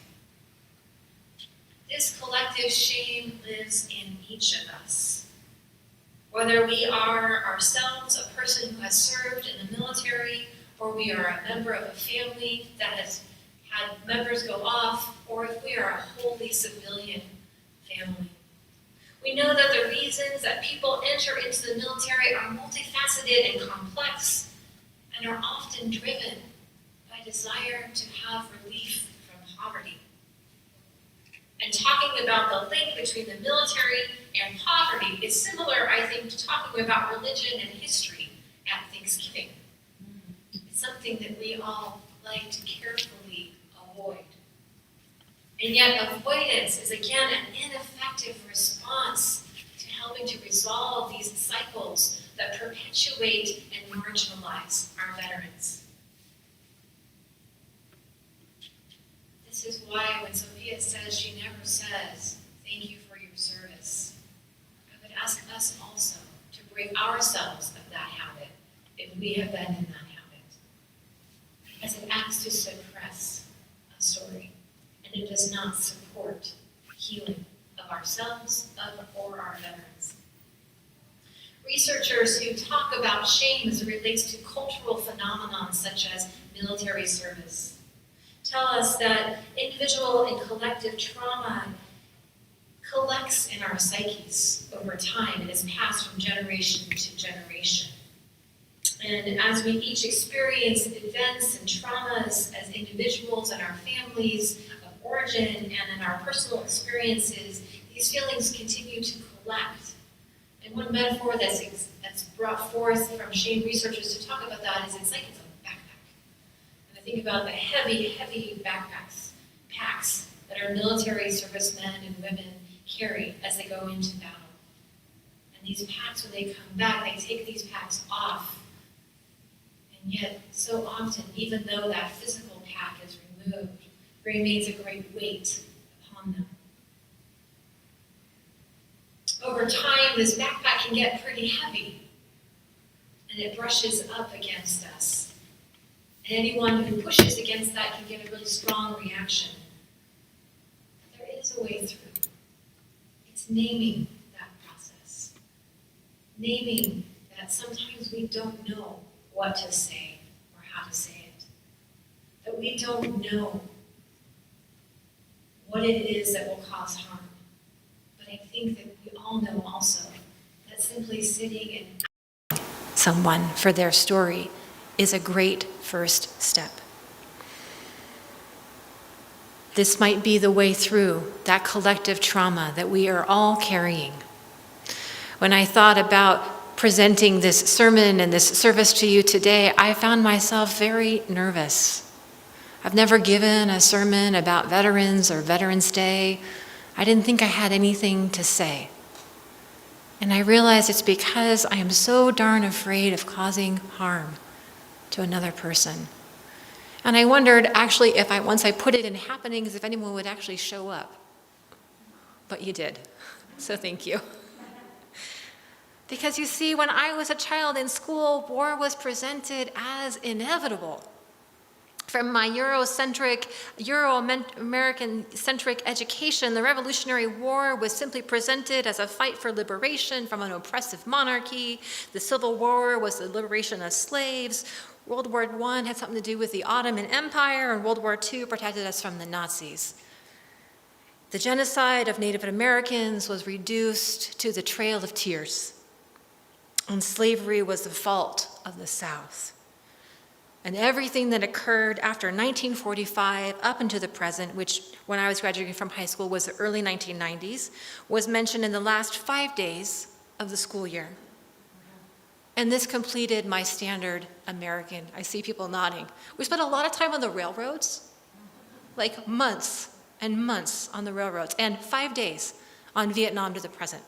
This collective shame lives in each of us. Whether we are ourselves a person who has served in the military, or we are a member of a family that has had members go off, or if we are a wholly civilian family. We know that the reasons that people enter into the military are multifaceted and complex, and are often driven by desire to have relief from poverty. And talking about the link between the military and poverty is similar, I think, to talking about religion and history at Thanksgiving. It's something that we all like to carefully avoid. And yet avoidance is again an ineffective response to helping to resolve these cycles that perpetuate and marginalize our veterans. This is why when Sophia says she never says, "Thank you for your service," I would ask us also to break ourselves of that habit if we have been in that habit. As it acts to suppress a story, and it does not support healing of ourselves or our veterans. Researchers who talk about shame as it relates to cultural phenomena such as military service tell us that individual and collective trauma collects in our psyches over time and is passed from generation to generation. And as we each experience events and traumas as individuals and our families of origin and in our personal experiences, these feelings continue to collect. And one metaphor that's brought forth from shame researchers to talk about that is it's like it's a backpack. And I think about the heavy, heavy packs that our military servicemen and women carry as they go into battle. And these packs, when they come back, they take these packs off. And yet, so often, even though that physical pack is removed, remains a great weight upon them. Over time, this backpack can get pretty heavy, and it brushes up against us. And anyone who pushes against that can get a really strong reaction. But there is a way through. It's naming that process. Naming that sometimes we don't know what to say or how to say it. That we don't know what it is that will cause harm. But I think that we all know also that simply sitting and someone for their story is a great first step. This might be the way through that collective trauma that we are all carrying. When I thought about presenting this sermon and this service to you today, I found myself very nervous. I've never given a sermon about veterans or Veterans Day. I didn't think I had anything to say. And I realized it's because I am so darn afraid of causing harm to another person. And I wondered actually if once I put it in happenings, if anyone would actually show up. But you did, so thank you. Because you see, when I was a child in school, war was presented as inevitable. From my Euro-American-centric education, the Revolutionary War was simply presented as a fight for liberation from an oppressive monarchy. The Civil War was the liberation of slaves. World War I had something to do with the Ottoman Empire, and World War II protected us from the Nazis. The genocide of Native Americans was reduced to the Trail of Tears, and slavery was the fault of the South. And everything that occurred after 1945 up into the present, which when I was graduating from high school was the early 1990s, was mentioned in the last 5 days of the school year. And this completed my standard American. I see people nodding. We spent a lot of time on the railroads, like months and months on the railroads, and 5 days on Vietnam to the present.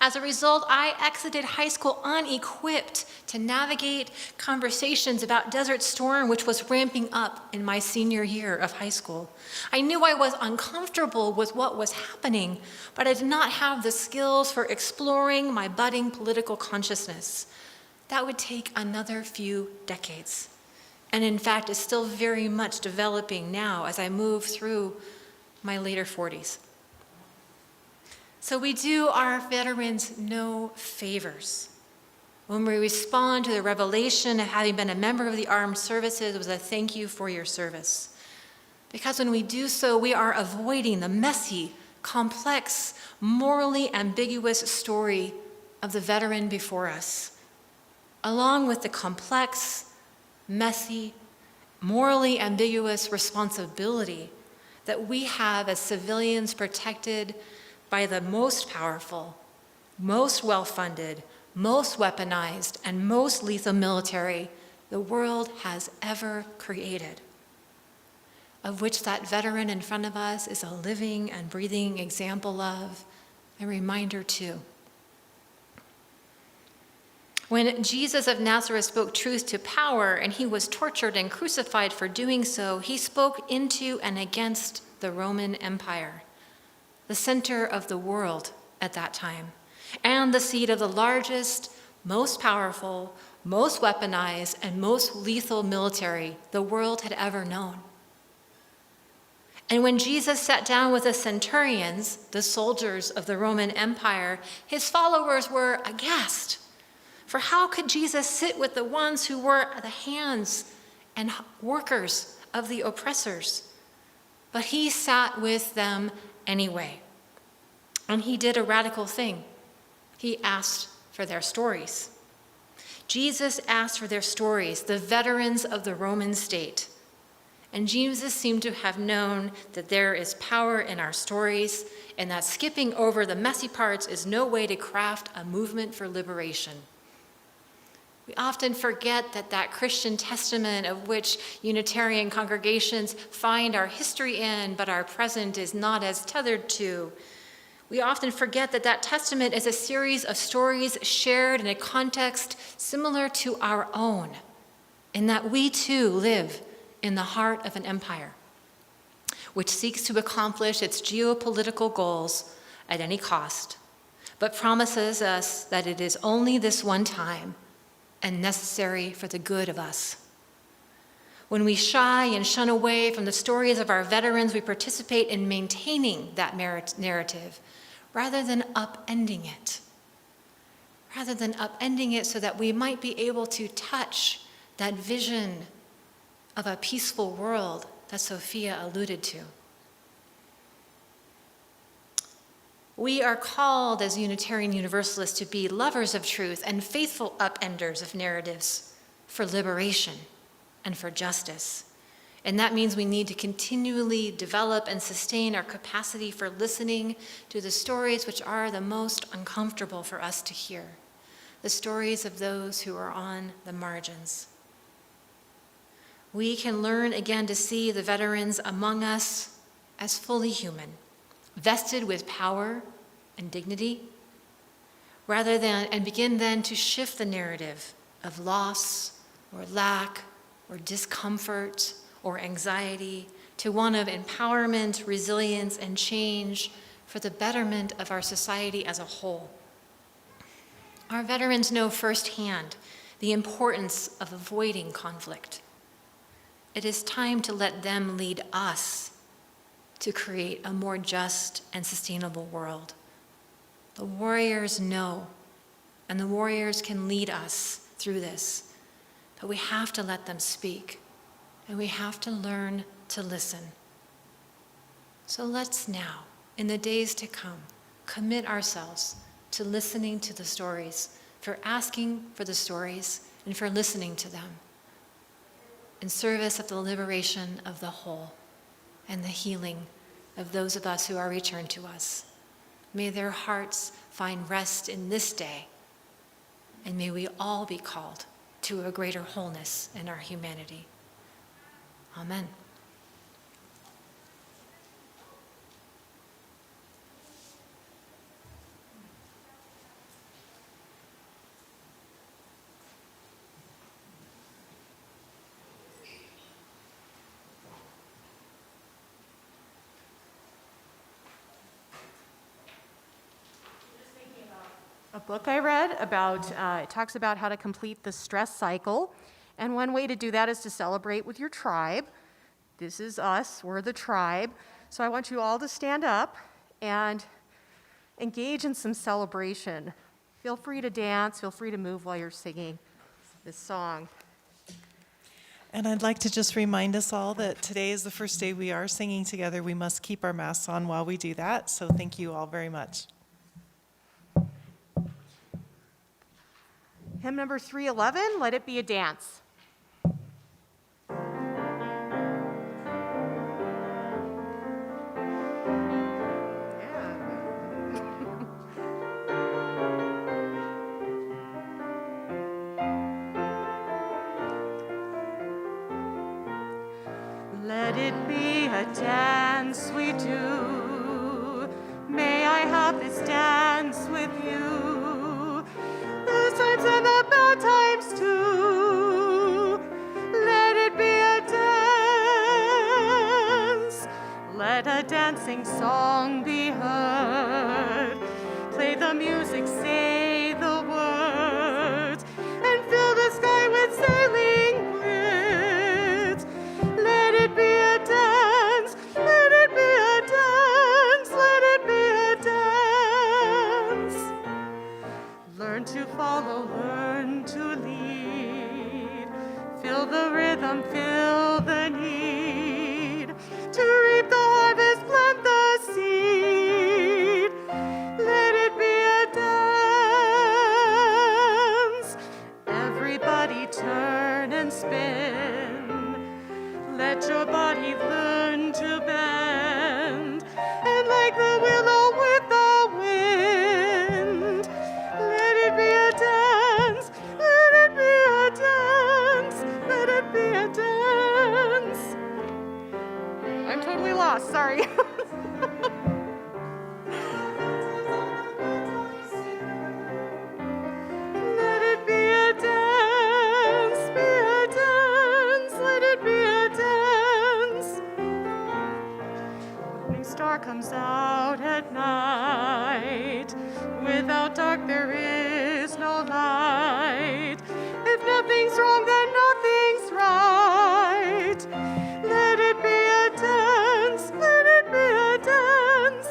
As a result, I exited high school unequipped to navigate conversations about Desert Storm, which was ramping up in my senior year of high school. I knew I was uncomfortable with what was happening, but I did not have the skills for exploring my budding political consciousness. That would take another few decades, and in fact is still very much developing now as I move through my later 40s. So we do our veterans no favors when we respond to the revelation of having been a member of the armed services with a thank you for your service. Because when we do so, we are avoiding the messy, complex, morally ambiguous story of the veteran before us, along with the complex, messy, morally ambiguous responsibility that we have as civilians protected by the most powerful, most well-funded, most weaponized, and most lethal military the world has ever created, of which that veteran in front of us is a living and breathing example of, a reminder too. When Jesus of Nazareth spoke truth to power and he was tortured and crucified for doing so, he spoke into and against the Roman Empire, the center of the world at that time, and the seat of the largest, most powerful, most weaponized, and most lethal military the world had ever known. And when Jesus sat down with the centurions, the soldiers of the Roman Empire, his followers were aghast. For how could Jesus sit with the ones who were the hands and workers of the oppressors? But he sat with them anyway. And he did a radical thing. He asked for their stories. Jesus asked for their stories, the veterans of the Roman state. And Jesus seemed to have known that there is power in our stories and that skipping over the messy parts is no way to craft a movement for liberation. We often forget that Christian testament of which Unitarian congregations find our history in, but our present is not as tethered to. We often forget that testament is a series of stories shared in a context similar to our own, and that we too live in the heart of an empire, which seeks to accomplish its geopolitical goals at any cost, but promises us that it is only this one time and necessary for the good of us. When we shy and shun away from the stories of our veterans, we participate in maintaining that narrative rather than upending it. Rather than upending it so that we might be able to touch that vision of a peaceful world that Sophia alluded to. We are called as Unitarian Universalists to be lovers of truth and faithful upenders of narratives for liberation and for justice. And that means we need to continually develop and sustain our capacity for listening to the stories which are the most uncomfortable for us to hear, the stories of those who are on the margins. We can learn again to see the veterans among us as fully human, vested with power and dignity, and begin then to shift the narrative of loss or lack or discomfort or anxiety to one of empowerment, resilience, and change for the betterment of our society as a whole. Our veterans know firsthand the importance of avoiding conflict. It is time to let them lead us to create a more just and sustainable world. The warriors know, and the warriors can lead us through this, but we have to let them speak, and we have to learn to listen. So let's now, in the days to come, commit ourselves to listening to the stories, for asking for the stories, and for listening to them, in service of the liberation of the whole and the healing of those of us who are returned to us. May their hearts find rest in this day, and may we all be called to a greater wholeness in our humanity. Amen. A book I read about, it talks about how to complete the stress cycle. And one way to do that is to celebrate with your tribe. This is us, we're the tribe. So I want you all to stand up and engage in some celebration. Feel free to dance, feel free to move while you're singing this song. And I'd like to just remind us all that today is the first day we are singing together. We must keep our masks on while we do that. So thank you all very much. Hymn number 311, Let It Be a Dance. Let it be a dance we do. May I have this dance with you. The times and the bad times too. Let it be a dance. Let a dancing song be heard. Play the music, say the words, and fill the sky with sailing bliss. Let it be a dance, let it be a dance, let it be a dance. Learn to follow, learn to lead. Feel the rhythm, feel the need. To reap the harvest, plant the seed. Let it be a dance. Everybody turn and spin. Let your body learn to bend. And like the willow with the wind, let it be a dance. Let it be a dance. Let it be a dance. I'm totally lost, sorry. Let it be a dance, let it be a dance. Morning star comes out at night. Without dark there is no light. If nothing's wrong, then nothing's right. Let it be a dance, let it be a dance.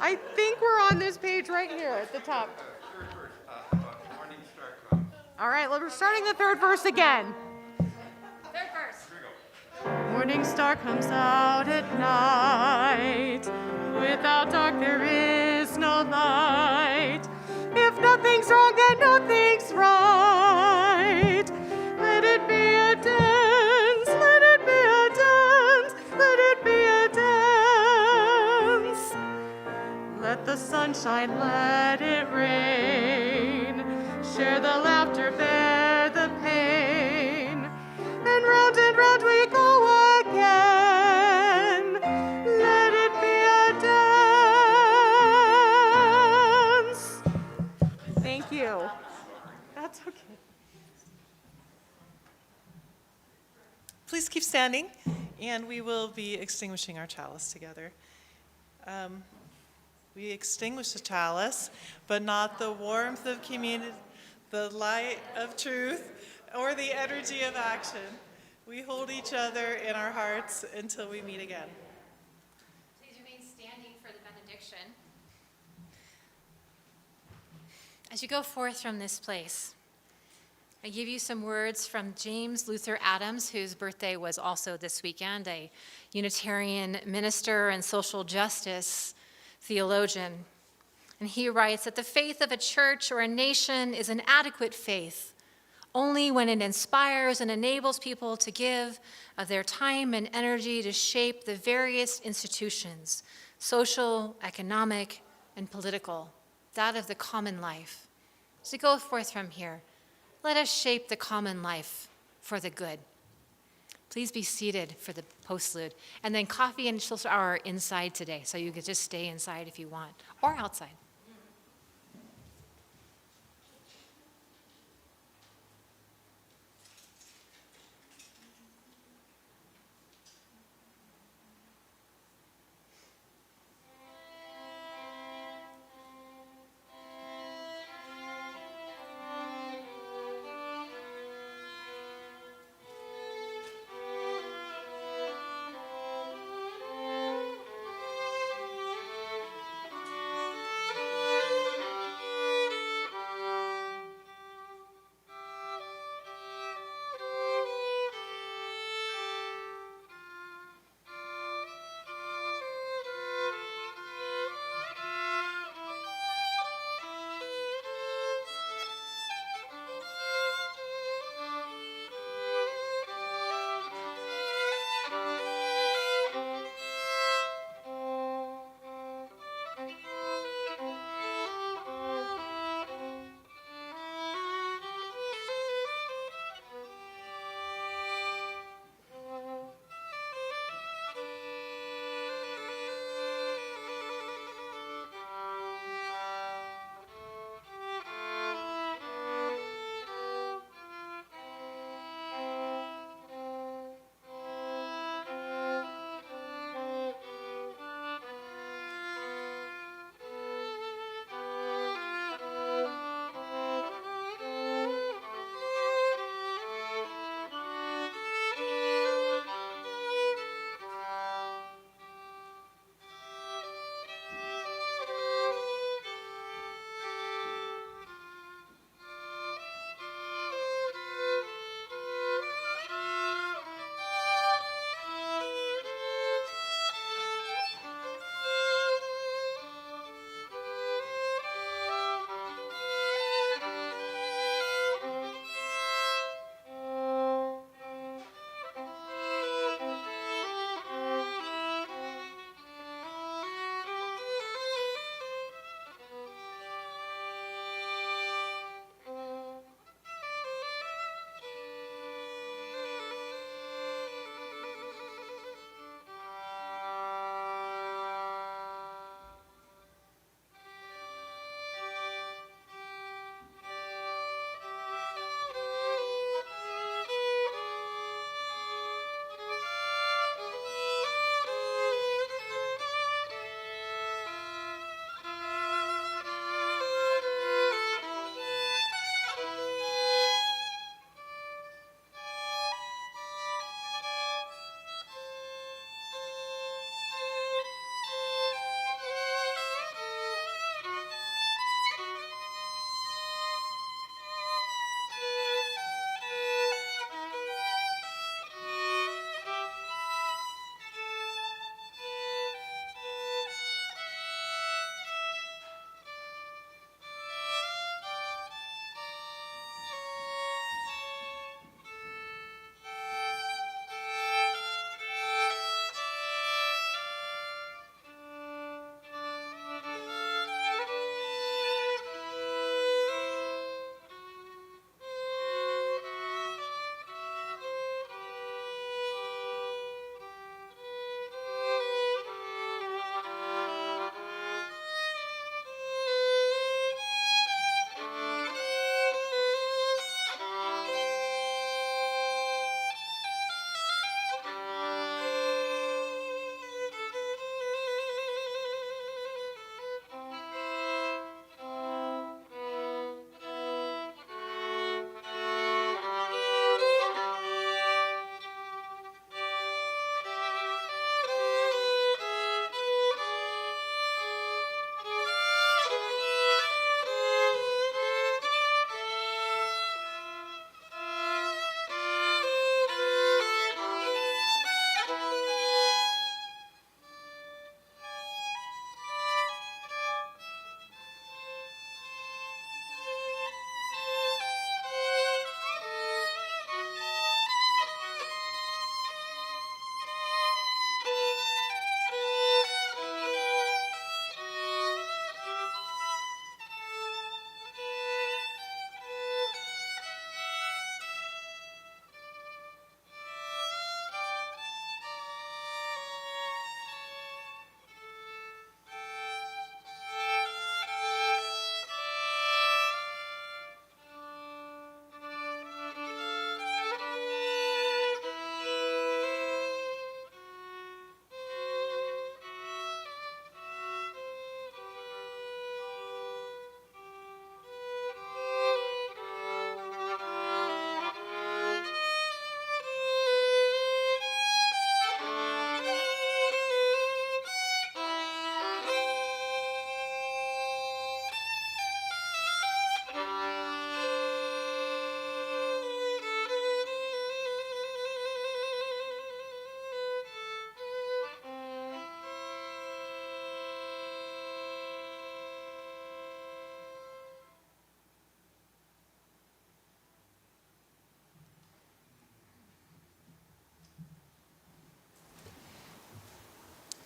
I think we're on this page right here at the top. All right, we're starting the third verse again. Third verse. Morning star comes out at night. Without dark there is no light. If nothing's wrong, then nothing's right. Let it be a dance, let it be a dance, let it be a dance. Let the sunshine, let it rain. Share the laughter, bear the pain. And round we go again. Let it be a dance. Thank you. That's okay. Please keep standing, and we will be extinguishing our chalice together. We extinguish the chalice, but not the warmth of community, the light of truth, or the energy of action. We hold each other in our hearts until we meet again. Please remain standing for the benediction. As you go forth from this place, I give you some words from James Luther Adams, whose birthday was also this weekend, a Unitarian minister and social justice theologian. And he writes that the faith of a church or a nation is an adequate faith only when it inspires and enables people to give of their time and energy to shape the various institutions, social, economic, and political, that of the common life. So go forth from here. Let us shape the common life for the good. Please be seated for the postlude. And then coffee and social hour are inside today, so you could just stay inside if you want, or outside.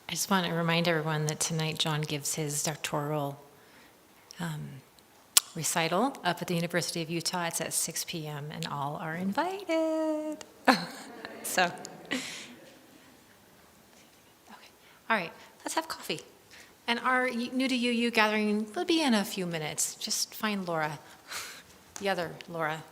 I just want to remind everyone that tonight John gives his doctoral recital up at the University of Utah. It's at 6 p.m. and all are invited. So, okay. All right, let's have coffee. And our New to UU gathering will be in a few minutes. Just find Laura, the other Laura.